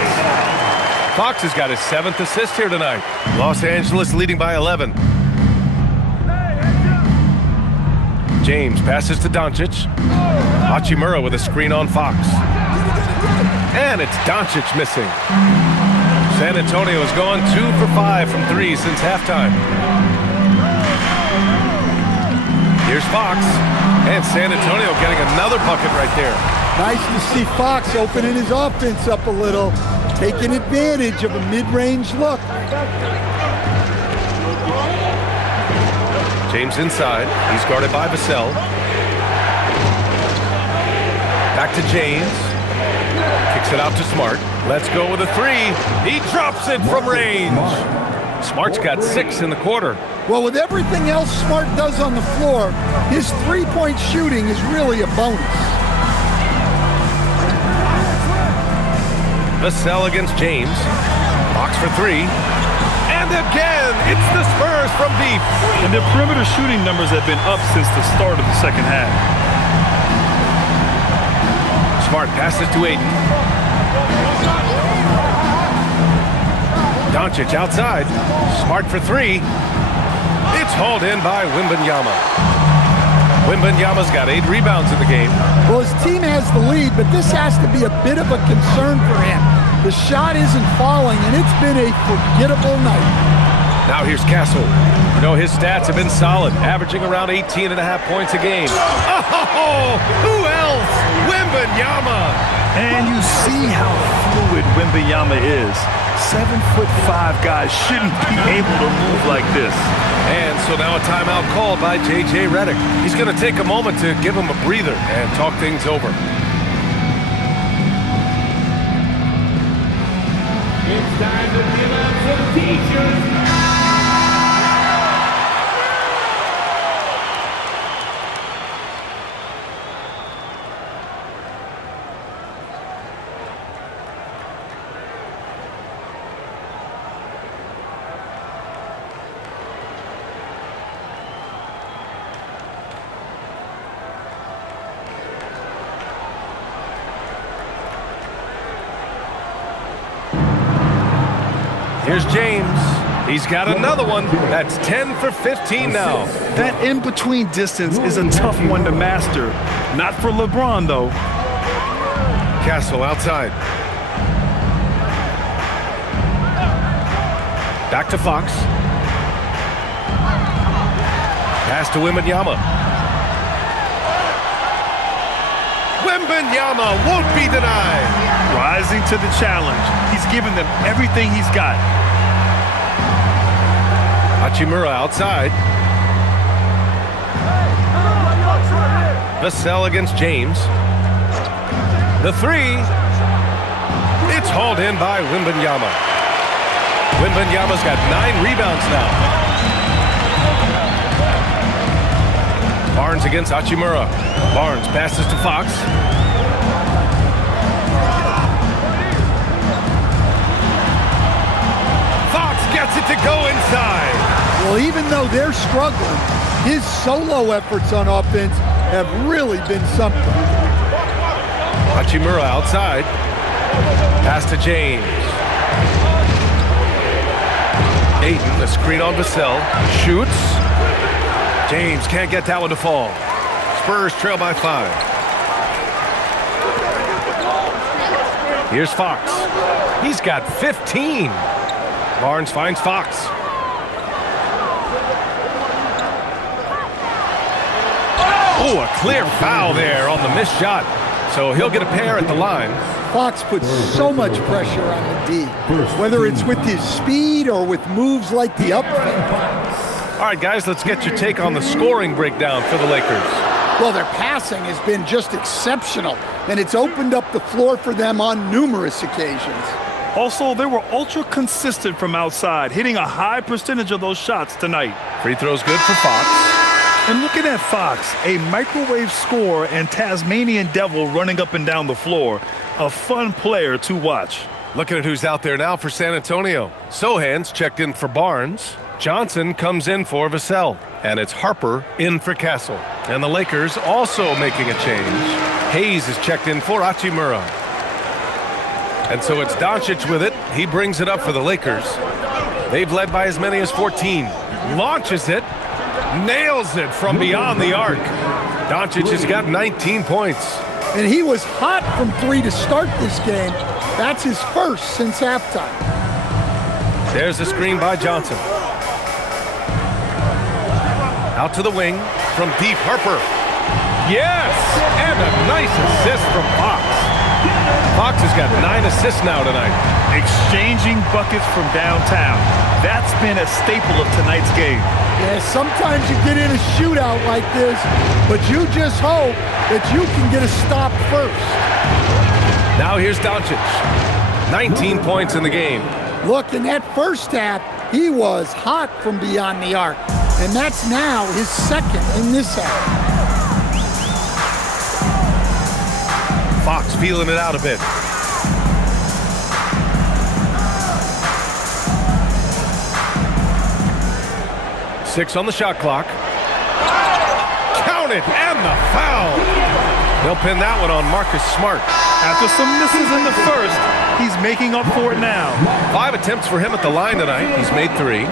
Fox has got his 7th assist here tonight. Los Angeles leading by 11. James passes to Doncic. Hachimura with a screen on Fox. And it's Doncic missing. San Antonio has gone 2 for 5 from 3 since halftime. Here's Fox. And San Antonio getting another bucket right there. Nice to see Fox opening his offense up a little, taking advantage of a mid-range look. James inside. He's guarded by Vassell. Back to James. Kicks it out to Smart. Let's go with a 3. He drops it from range. Smart's got 6 in the quarter. Well, with everything else Smart does on the floor, his three-point shooting is really a bonus. Vassell against James. Fox for 3. And And again, it's the Spurs from deep. And their perimeter shooting numbers have been up since the start of the second half. Smart passes to Ayton. Doncic outside. Smart for three. It's hauled in by Wembanyama. Wembanyama's got 8 rebounds in the game. Well, his team has the lead, but this has to be a bit of a concern for him. The shot isn't falling, and it's been a forgettable night. Now here's Castle. You know, his stats have been solid, averaging around 18.5 points a game. Oh, who else? Wembanyama. And you see how fluid Wembanyama is. 7'5" guys shouldn't be able to move like this. And so now a timeout called by J.J. Redick. He's going to take a moment to give him a breather and talk things over. It's time to give out some t-shirts. Here's James. He's got another one. That's 10 for 15 now. That in-between distance is a tough one to master. Not for LeBron, though. Castle outside. Back to Fox. Pass to Wembanyama. Wembanyama won't be denied. Rising to the challenge. He's given them everything he's got. Hachimura outside. Vassell against James. The three. It's hauled in by Wembanyama. Wembanyama's got 9 rebounds now. Barnes against Hachimura. Barnes passes to Fox. Fox gets it to go inside. Well, even though they're struggling, his solo efforts on offense have really been something. Hachimura outside. Pass to James. Ayton, the screen on Vassell. Shoots. James can't get that one to fall. Spurs trail by 5. Here's Fox. He's got 15. Barnes finds Fox. Oh, a clear foul there on the missed shot. So he'll get a pair at the line. Fox puts so much pressure on the D, whether it's with his speed or with moves like the up fake. All right, guys, let's get your take on the scoring breakdown for the Lakers. Well, their passing has been just exceptional, and it's opened up the floor for them on numerous occasions. Also, they were ultra consistent from outside, hitting a high percentage of those shots tonight. Free throws good for Fox. And looking at Fox, a microwave scorer and Tasmanian devil running up and down the floor. A fun player to watch. Looking at who's out there now for San Antonio. Sohan's checked in for Barnes. Johnson comes in for Vassell. And it's Harper in for Castle. And the Lakers also making a change. Hayes is checked in for Hachimura. And so it's Doncic with it. He brings it up for the Lakers. They've led by as many as 14. Launches it. Nails it from beyond the arc. Doncic has got 19 points. And he was hot from 3 to start this game. That's his first since halftime. There's the screen by Johnson. Out to the wing from deep Harper. Yes! And a nice assist from Fox. Fox has got 9 assists now tonight. Exchanging buckets from downtown. That's been a staple of tonight's game. Yeah, sometimes you get in a shootout like this, but you just hope that you can get a stop first. Now here's Doncic. 19 points in the game. Look, in that first half, he was hot from beyond the arc. And that's now his second in this half. Fox feeling it out a bit. 6 on the shot clock. Count it, and the foul. They'll pin that one on Marcus Smart. After some misses in the first, he's making up for it now. 5 attempts for him at the line tonight. He's made 3.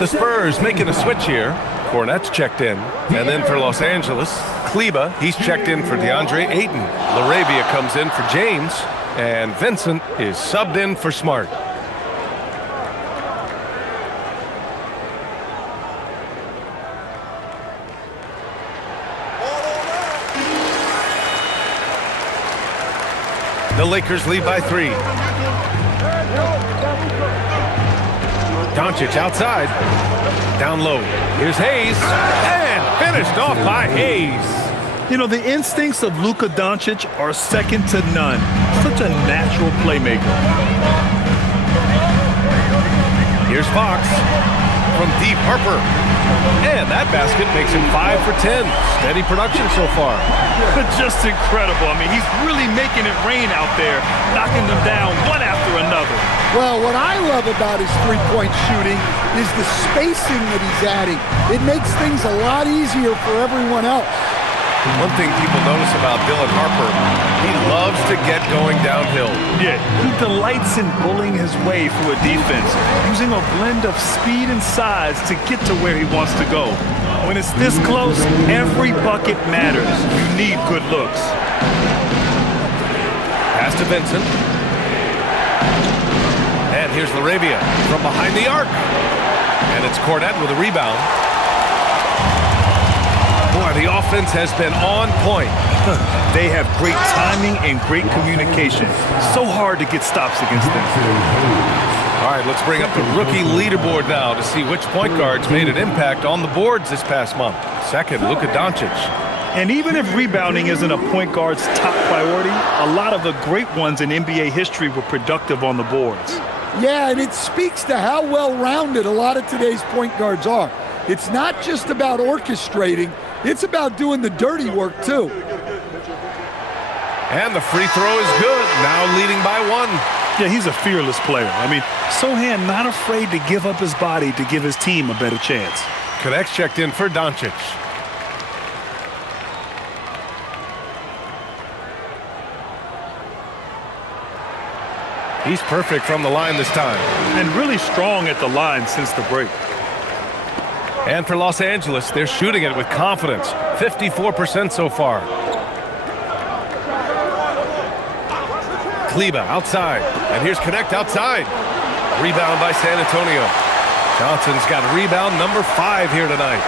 The Spurs making a switch here. Hornets checked in. And then for Los Angeles, Kleber, he's checked in for DeAndre Ayton. LaRavia comes in for James. And Vincent is subbed in for Smart. The Lakers lead by 3. Doncic outside. Down low. Here's Hayes. And finished off by Hayes. You know, the instincts of Luka Doncic are second to none. Such a natural playmaker. Here's Fox from deep. Harper. And that basket makes him 5 for 10. Steady production so far. Just incredible. I mean, he's really making it rain out there, knocking them down one after another. Well, what I love about his three-point shooting is the spacing that he's adding. It makes things a lot easier for everyone else. One thing people notice about Dylan Harper, he loves to get going downhill. Yeah, he delights in bullying his way through a defense, using a blend of speed and size to get to where he wants to go. When it's this close, every bucket matters. You need good looks. Pass to Vincent. And here's LaRavia from behind the arc. And it's Cornette with a rebound. Boy, the offense has been on point. They have great timing and great communication. So hard to get stops against them. All right, let's bring up the rookie leaderboard now to see which point guards made an impact on the boards this past month. Second, Luka Doncic. And even if rebounding isn't a point guard's top priority, a lot of the great ones in NBA history were productive on the boards. Yeah, and it speaks to how well-rounded a lot of today's point guards are. It's not just about orchestrating, it's about doing the dirty work, too. And the free throw is good, now leading by 1. Yeah, he's a fearless player. I mean, Sohan not afraid to give up his body to give his team a better chance. Connects checked in for Doncic. He's perfect from the line this time. And really strong at the line since the break. And for Los Angeles, they're shooting it with confidence. 54% so far. Kleber outside. And here's Connect outside. Rebound by San Antonio. Johnson's got rebound number 5 here tonight.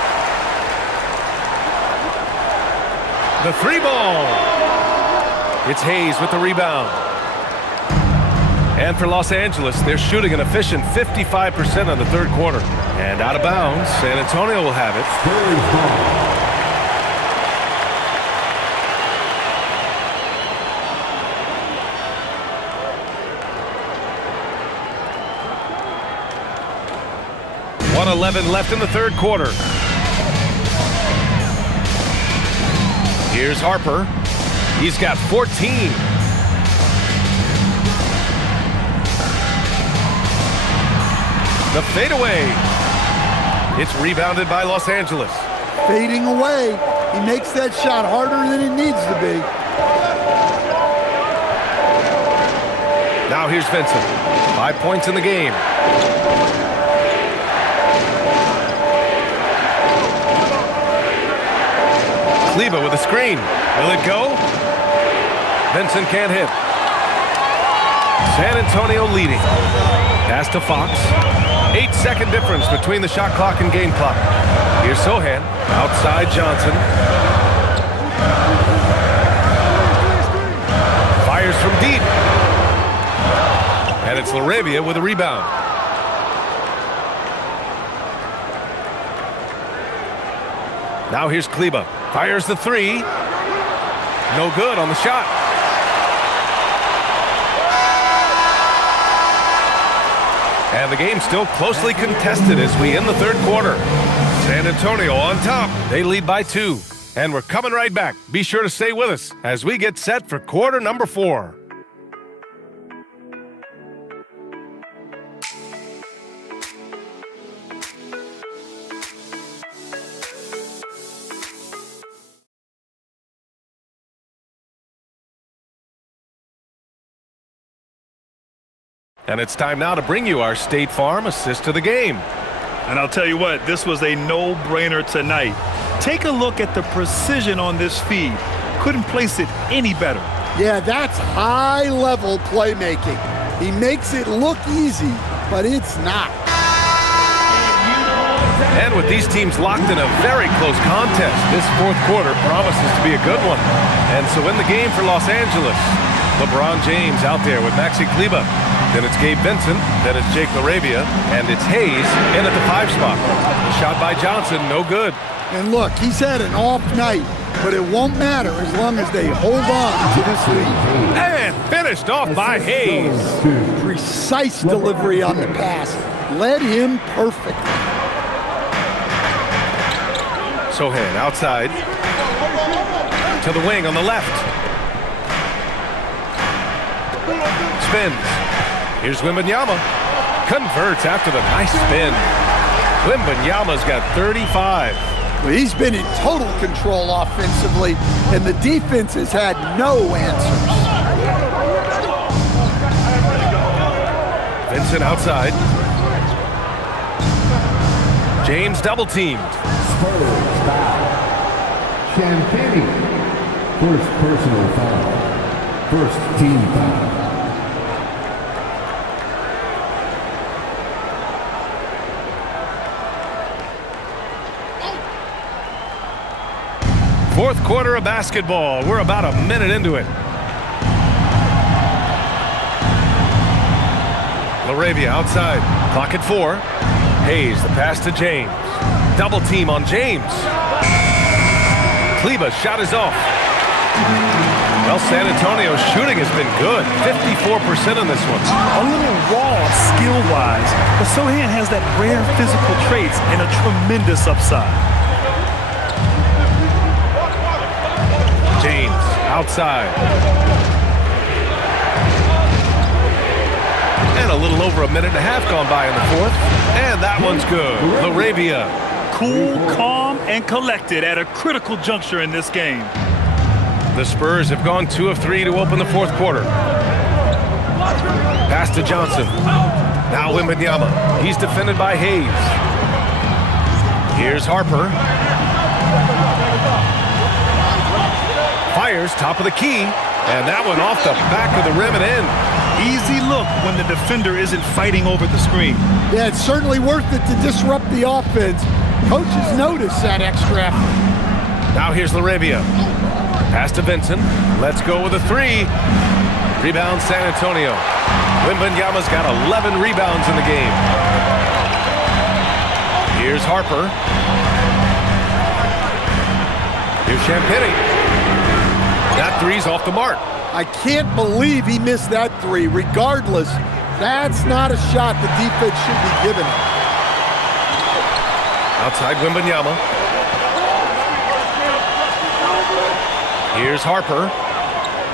The 3 ball. It's Hayes with the rebound. And for Los Angeles, they're shooting an efficient 55% on the third quarter. And out of bounds, San Antonio will have it. .111 left in the third quarter. Here's Harper. He's got 14. The fadeaway. It's rebounded by Los Angeles. Fading away. He makes that shot harder than it needs to be. Now here's Vincent. 5 points in the game. Kleber with a screen. Will it go? Vincent can't hit. San Antonio leading. Pass to Fox. 8-second difference between the shot clock and game clock. Here's Sohan. Outside Johnson. Fires from deep. And it's LaRavia with a rebound. Now here's Kleber. Fires the 3. No good on the shot. And the game's still closely contested as we end the third quarter. San Antonio on top. They lead by 2. And we're coming right back. Be sure to stay with us as we get set for quarter number 4. And it's time now to bring you our State Farm assist to the game. And I'll tell you what, this was a no-brainer tonight. Take a look at the precision on this feed. Couldn't place it any better. Yeah, that's high-level playmaking. He makes it look easy, but it's not. And with these teams locked in a very close contest, this fourth quarter promises to be a good one. And so in the game for Los Angeles, LeBron James out there with Maxi Kleber. Then it's Gabe Vincent, then it's Jake LaRavia, and it's Hayes in at the 5 spot. The shot by Johnson, no good. And look, he's had an off night, but it won't matter as long as they hold on to this lead. And finished off by Hayes. Precise delivery on the pass. Led him perfect. Sohan outside to the wing on the left. Spins. Here's Wembanyama. Converts after the nice spin. Wembanyama's got 35. Well, he's been in total control offensively, and the defense has had no answers. Vincent outside. James double teamed. Spurs foul. Champagne. First personal foul. First team foul. Fourth quarter of basketball. We're about a minute into it. LaRavia outside. Clock at 4. Hayes, the pass to James. Double team on James. Kleber's shot is off. Well, San Antonio's shooting has been good. 54% on this one. A little raw skill-wise, but Sohan has that rare physical traits and a tremendous upside. James outside. And a little over a minute and a half gone by in the fourth. And that one's good. LaRavia. Cool, calm, and collected at a critical juncture in this game. The Spurs have gone 2 of 3 to open the fourth quarter. Pass to Johnson. Now Wembanyama. He's defended by Hayes. Here's Harper. Fires top of the key. And that one off the back of the rim and in. Easy look when the defender isn't fighting over the screen. Yeah, it's certainly worth it to disrupt the offense. Coaches notice that extra effort. Now here's LaRavia. Pass to Vincent. Let's go with a 3. Rebound San Antonio. Wembanyama's got 11 rebounds in the game. Here's Harper. Here's Champagne. That 3's off the mark. I can't believe he missed that 3. Regardless, that's not a shot the defense should be giving him. Outside Wembanyama. Here's Harper.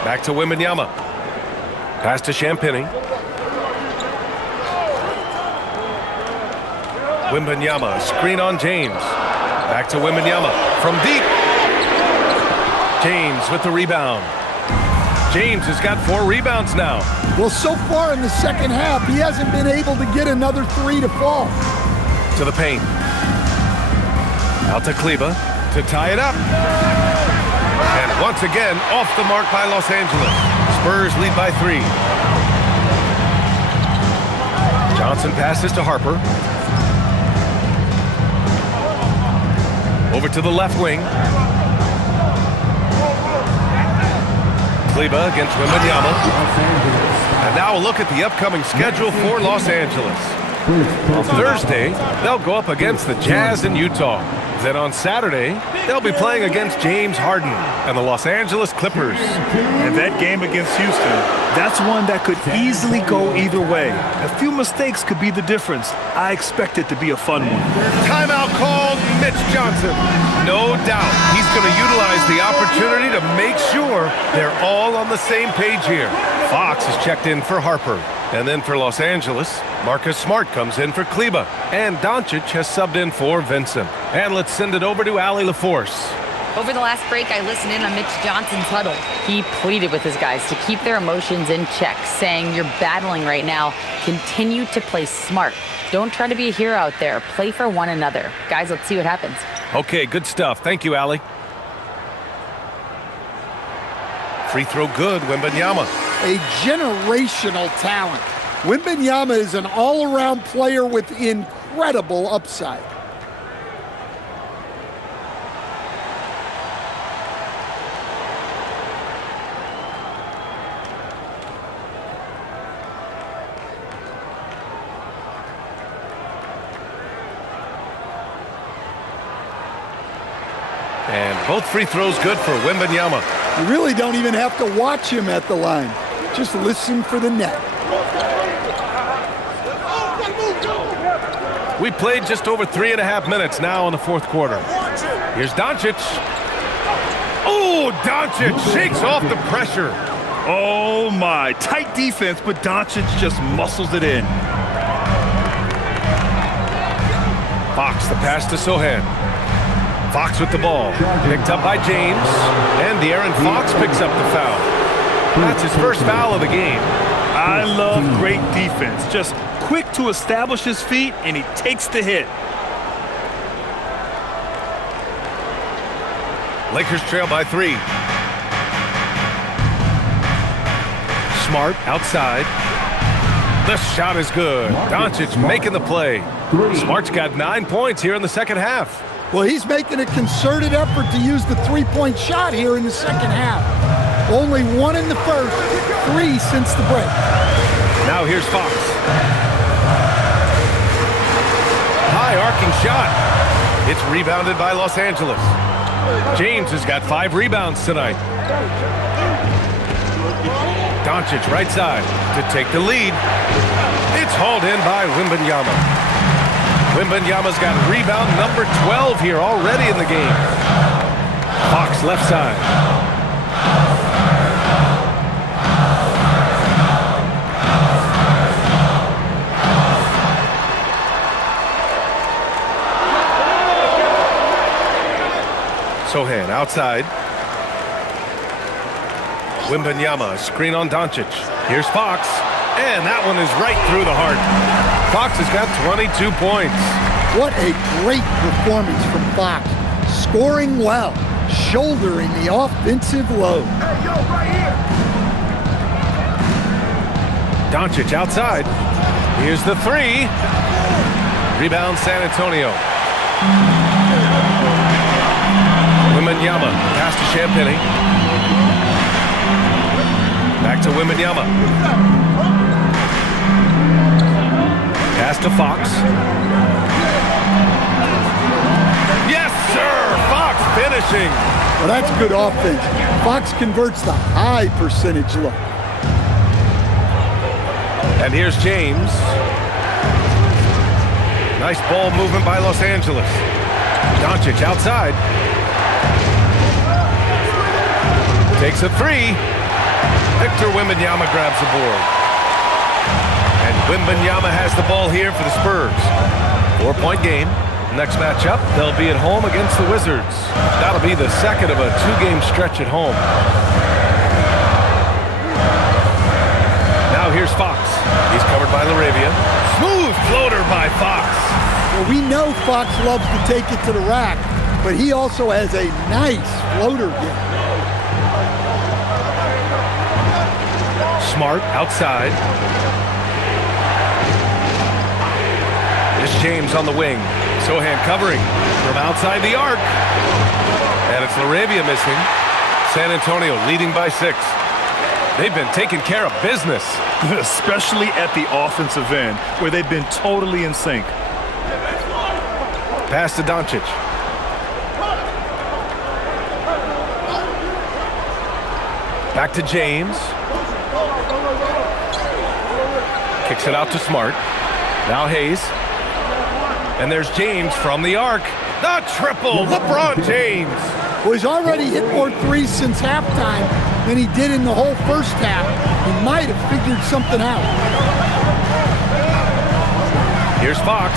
Back to Wembanyama. Pass to Champagne. Wembanyama, screen on James. Back to Wembanyama from deep. James with the rebound. James has got 4 rebounds now. Well, so far in the second half, he hasn't been able to get another 3 to fall. To the paint. Out to Kleber to tie it up. And once again, off the mark by Los Angeles. Spurs lead by 3. Johnson passes to Harper. Over to the left wing. Kleber against Wembanyama. And now a look at the upcoming schedule for Los Angeles. On Thursday, they'll go up against the Jazz in Utah. Then on Saturday, they'll be playing against James Harden and the Los Angeles Clippers. And that game against Houston, that's one that could easily go either way. A few mistakes could be the difference. I expect it to be a fun one. Timeout called Mitch Johnson. No doubt he's going to utilize the opportunity to make sure they're all on the same page here. Fox is checked in for Harper. And then for Los Angeles, Marcus Smart comes in for Kleber. And Doncic has subbed in for Vincent. And let's send it over to Allie LaForce. Over the last break, I listened in on Mitch Johnson's huddle. He pleaded with his guys to keep their emotions in check, saying, "You're battling right now. Continue to play smart. Don't try to be a hero out there. Play for one another." Guys, let's see what happens. Okay, good stuff. Thank you, Allie. Free throw good, Wembanyama. A generational talent. Wembanyama is an all-around player with incredible upside. And both free throws good for Wembanyama. You really don't even have to watch him at the line. Just listen for the net. We played just over 3.5 minutes now in the fourth quarter. Here's Doncic. Oh, Doncic shakes off the pressure. Oh my, tight defense, but Doncic just muscles it in. Fox, the pass to Sohan. Fox with the ball, picked up by James, and De'Aaron Fox picks up the foul. That's his first foul of the game. I love great defense. Just quick to establish his feet, and he takes the hit. Lakers trail by 3. Smart outside. The shot is good. Doncic making the play. Smart's got 9 points here in the second half. Well, he's making a concerted effort to use the three-point shot here in the second half. Only 1 in the first, 3 since the break. Now here's Fox. High arcing shot. It's rebounded by Los Angeles. James has got 5 rebounds tonight. Doncic right side to take the lead. It's hauled in by Wembanyama. Wembanyama's got rebound number 12 here already in the game. Fox left side. Sohan outside. Wembanyama, screen on Doncic. Here's Fox, and that one is right through the heart. Fox has got 22 points. What a great performance from Fox. Scoring well, shouldering the offensive load. Hey, yo, right here. Doncic outside. Here's the 3. Rebound San Antonio. Wembanyama, pass to Champagnie. Back to Wembanyama. Pass to Fox. Yes, sir! Fox finishing. Well, that's good offense. Fox converts the high percentage look. And here's James. Nice ball movement by Los Angeles. Doncic outside. Takes a 3. Victor Wembanyama grabs the board. And Wembanyama has the ball here for the Spurs. 4-point game. Next matchup, they'll be at home against the Wizards. That'll be the second of a 2-game stretch at home. Now here's Fox. He's covered by LaRavia. Smooth floater by Fox. Well, we know Fox loves to take it to the rack, but he also has a nice floater game. Smart outside. It's James on the wing. Sohan covering from outside the arc. And it's LaRavia missing. San Antonio leading by 6. They've been taking care of business. Especially at the offensive end, where they've been totally in sync. Pass to Doncic. Back to James. Kicks it out to Smart. Now Hayes. And there's James from the arc. The triple, LeBron James. Well, he's already hit more threes since halftime than he did in the whole first half. He might have figured something out. Here's Fox.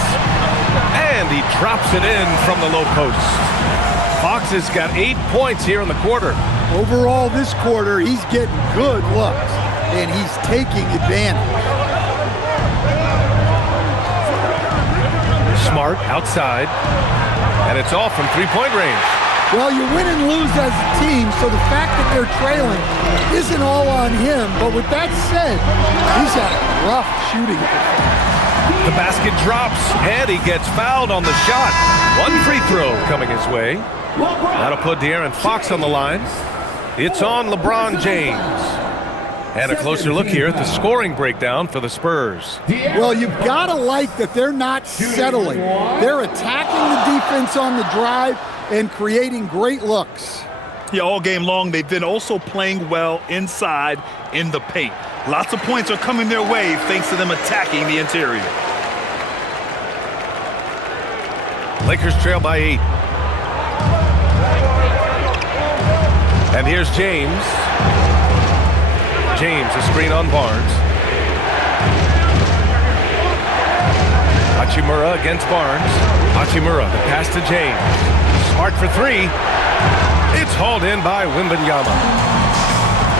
And he drops it in from the low post. Fox has got 8 points here in the quarter. Overall, this quarter, he's getting good looks, and he's taking advantage. Smart outside, and it's off from three-point range. Well, you win and lose as a team, so the fact that they're trailing isn't all on him. But with that said, he's had a rough shooting. The basket drops, and he gets fouled on the shot. One free throw coming his way. That'll put De'Aaron Fox on the line. It's on LeBron James. And a closer look here at the scoring breakdown for the Spurs. Well, you've got to like that they're not settling. They're attacking the defense on the drive and creating great looks. Yeah, all game long, they've been also playing well inside in the paint. Lots of points are coming their way thanks to them attacking the interior. Lakers trail by 8. And here's James. James, a screen on Barnes. Hachimura against Barnes. Hachimura, the pass to James. Smart for three. It's hauled in by Wembanyama.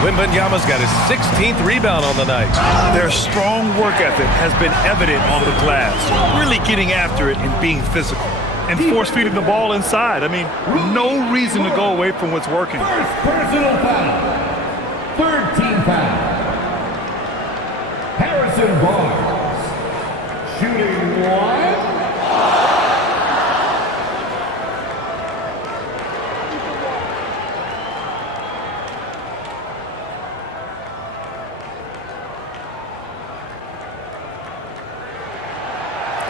Wembanyama's got his 16th rebound on the night. Their strong work ethic has been evident on the glass, really getting after it and being physical. And force-feeding the ball inside. I mean, no reason to go away from what's working. First personal foul. Third team foul. Harrison Barnes. Shooting one.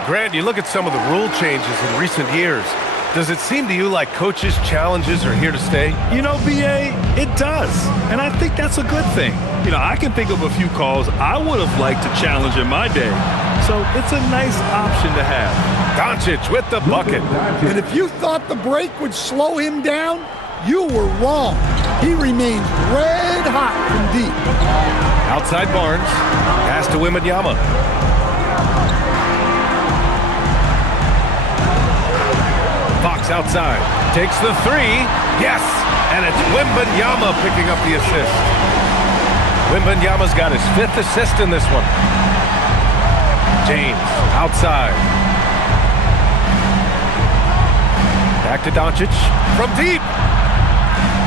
Grant, you look at some of the rule changes in recent years. Does it seem to you like coaches' challenges are here to stay? You know, B.A., it does. And I think that's a good thing. You know, I can think of a few calls I would have liked to challenge in my day. So it's a nice option to have. Doncic with the bucket. And if you thought the break would slow him down, you were wrong. He remains red hot from deep. Outside Barnes. Pass to Wembanyama. Fox outside. Takes the three. Yes! And it's Wembanyama picking up the assist. Wembanyama's got his 5th assist in this one. James outside. Back to Doncic. From deep.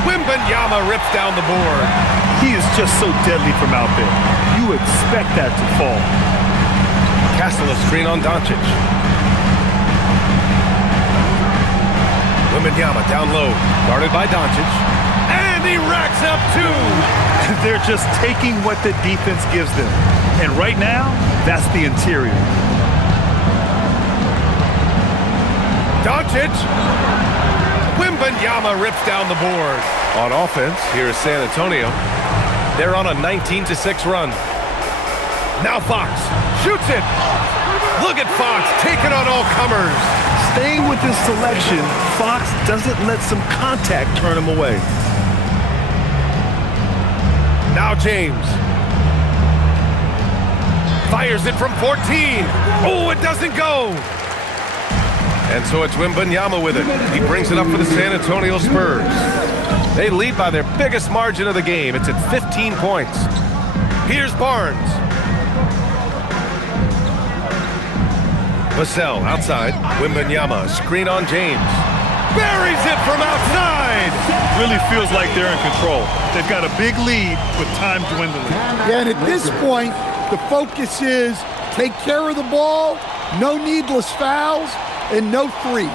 Wembanyama rips down the board. He is just so deadly from out there. You expect that to fall. Castle a screen on Doncic. Wembanyama down low, guarded by Doncic, and he racks up 2. They're just taking what the defense gives them. And right now, that's the interior. Doncic! Wembanyama rips down the board. On offense, here is San Antonio. They're on a 19-6 run. Now Fox shoots it. Look at Fox taking on all comers. Staying with this selection, Fox doesn't let some contact turn him away. Now James. Fires it from 14. Oh, it doesn't go. And so it's Wembanyama with it. He brings it up for the San Antonio Spurs. They lead by their biggest margin of the game. It's at 15 points. Here's Barnes. Vassell outside. Wembanyama, screen on James. Buries it from outside. Really feels like they're in control. They've got a big lead with time dwindling. Yeah, and at this point, the focus is take care of the ball, no needless fouls, and no threes.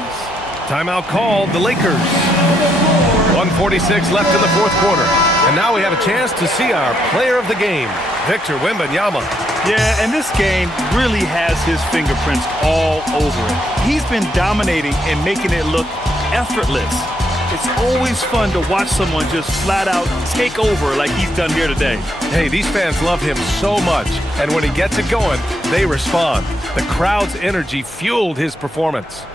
Timeout called, the Lakers. 1:46 left in the 4th quarter. And now we have a chance to see our player of the game, Victor Wembanyama. Yeah, and this game really has his fingerprints all over it. He's been dominating and making it look effortless. It's always fun to watch someone just flat out take over like he's done here today. Hey, these fans love him so much, and when he gets it going, they respond. The crowd's energy fueled his performance.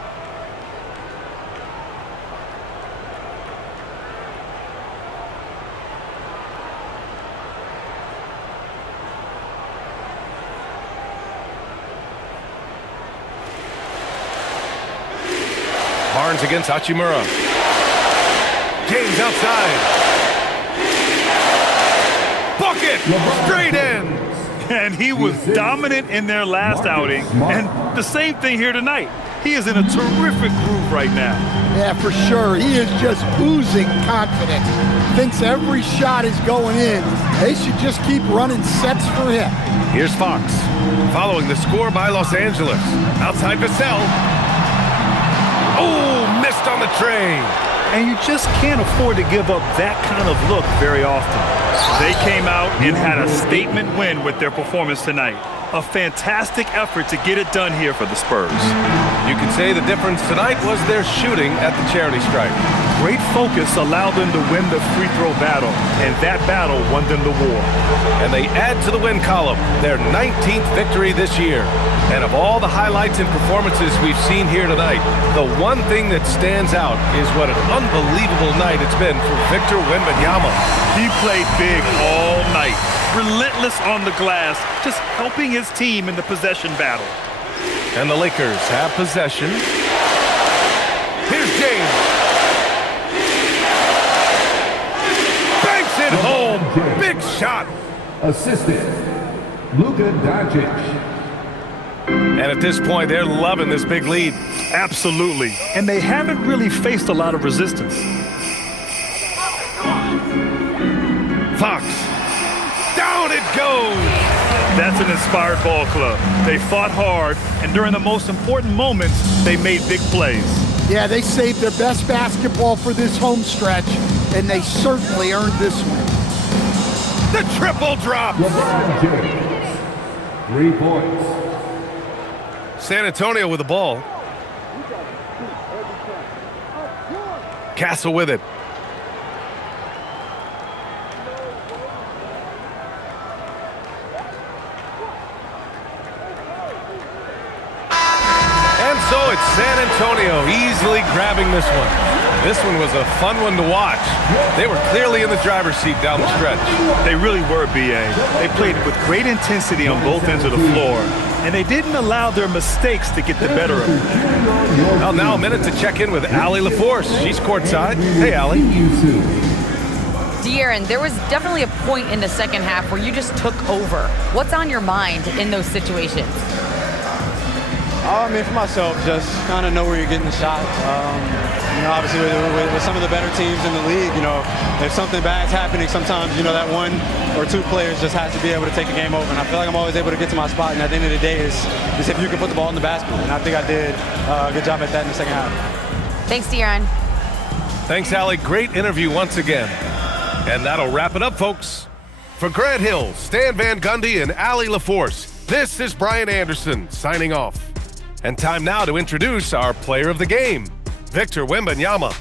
Barnes against Hachimura. James outside. Bucket! Straight in! And he was dominant in their last outing. And the same thing here tonight. He is in a terrific groove right now. Yeah, for sure. He is just oozing confidence. Thinks every shot is going in. They should just keep running sets for him. Here's Fox, following the score by Los Angeles. Outside Vassell. Oh, missed on the tray. And you just can't afford to give up that kind of look very often. They came out and had a statement win with their performance tonight. A fantastic effort to get it done here for the Spurs. You could say the difference tonight was their shooting at the charity stripe. Great focus allowed them to win the free throw battle, and that battle won them the war. And they add to the win column their 19th victory this year. And of all the highlights and performances we've seen here tonight, the one thing that stands out is what an unbelievable night it's been for Victor Wembanyama. He played big all night, relentless on the glass, just helping his team in the possession battle. And the Lakers have possession. Here's James. Banks it home. Big shot. Assistant, Luka Doncic. And at this point, they're loving this big lead. Absolutely. And they haven't really faced a lot of resistance. Fox. Down it goes. That's an inspired ball club. They fought hard, and during the most important moments, they made big plays. Yeah, they saved their best basketball for this home stretch, and they certainly earned this one. The triple drop. LeBron James, 3 points. San Antonio with the ball. Castle with it. And so it's San Antonio easily grabbing this one. This one was a fun one to watch. They were clearly in the driver's seat down the stretch. They really were, B.A. They played with great intensity on both ends of the floor, and they didn't allow their mistakes to get the better of them. Well, now a minute to check in with Allie LaForce. She's courtside. Hey, Allie. De'Aaron, there was definitely a point in the second half where you just took over. What's on your mind in those situations? I mean, for myself, just kind of know where you're getting the shot. Obviously, with some of the better teams in the league, if something bad's happening, sometimes, that 1 or 2 players just has to be able to take the game over. And I feel like I'm always able to get to my spot. And at the end of the day, is if you can put the ball in the basket. And I think I did a good job at that in the second half. Thanks, De'Aaron. Thanks, Allie. Great interview once again. And that'll wrap it up, folks. For Grant Hill, Stan Van Gundy, and Allie LaForce, this is Brian Anderson signing off. And time now to introduce our player of the game, Victor Wembanyama.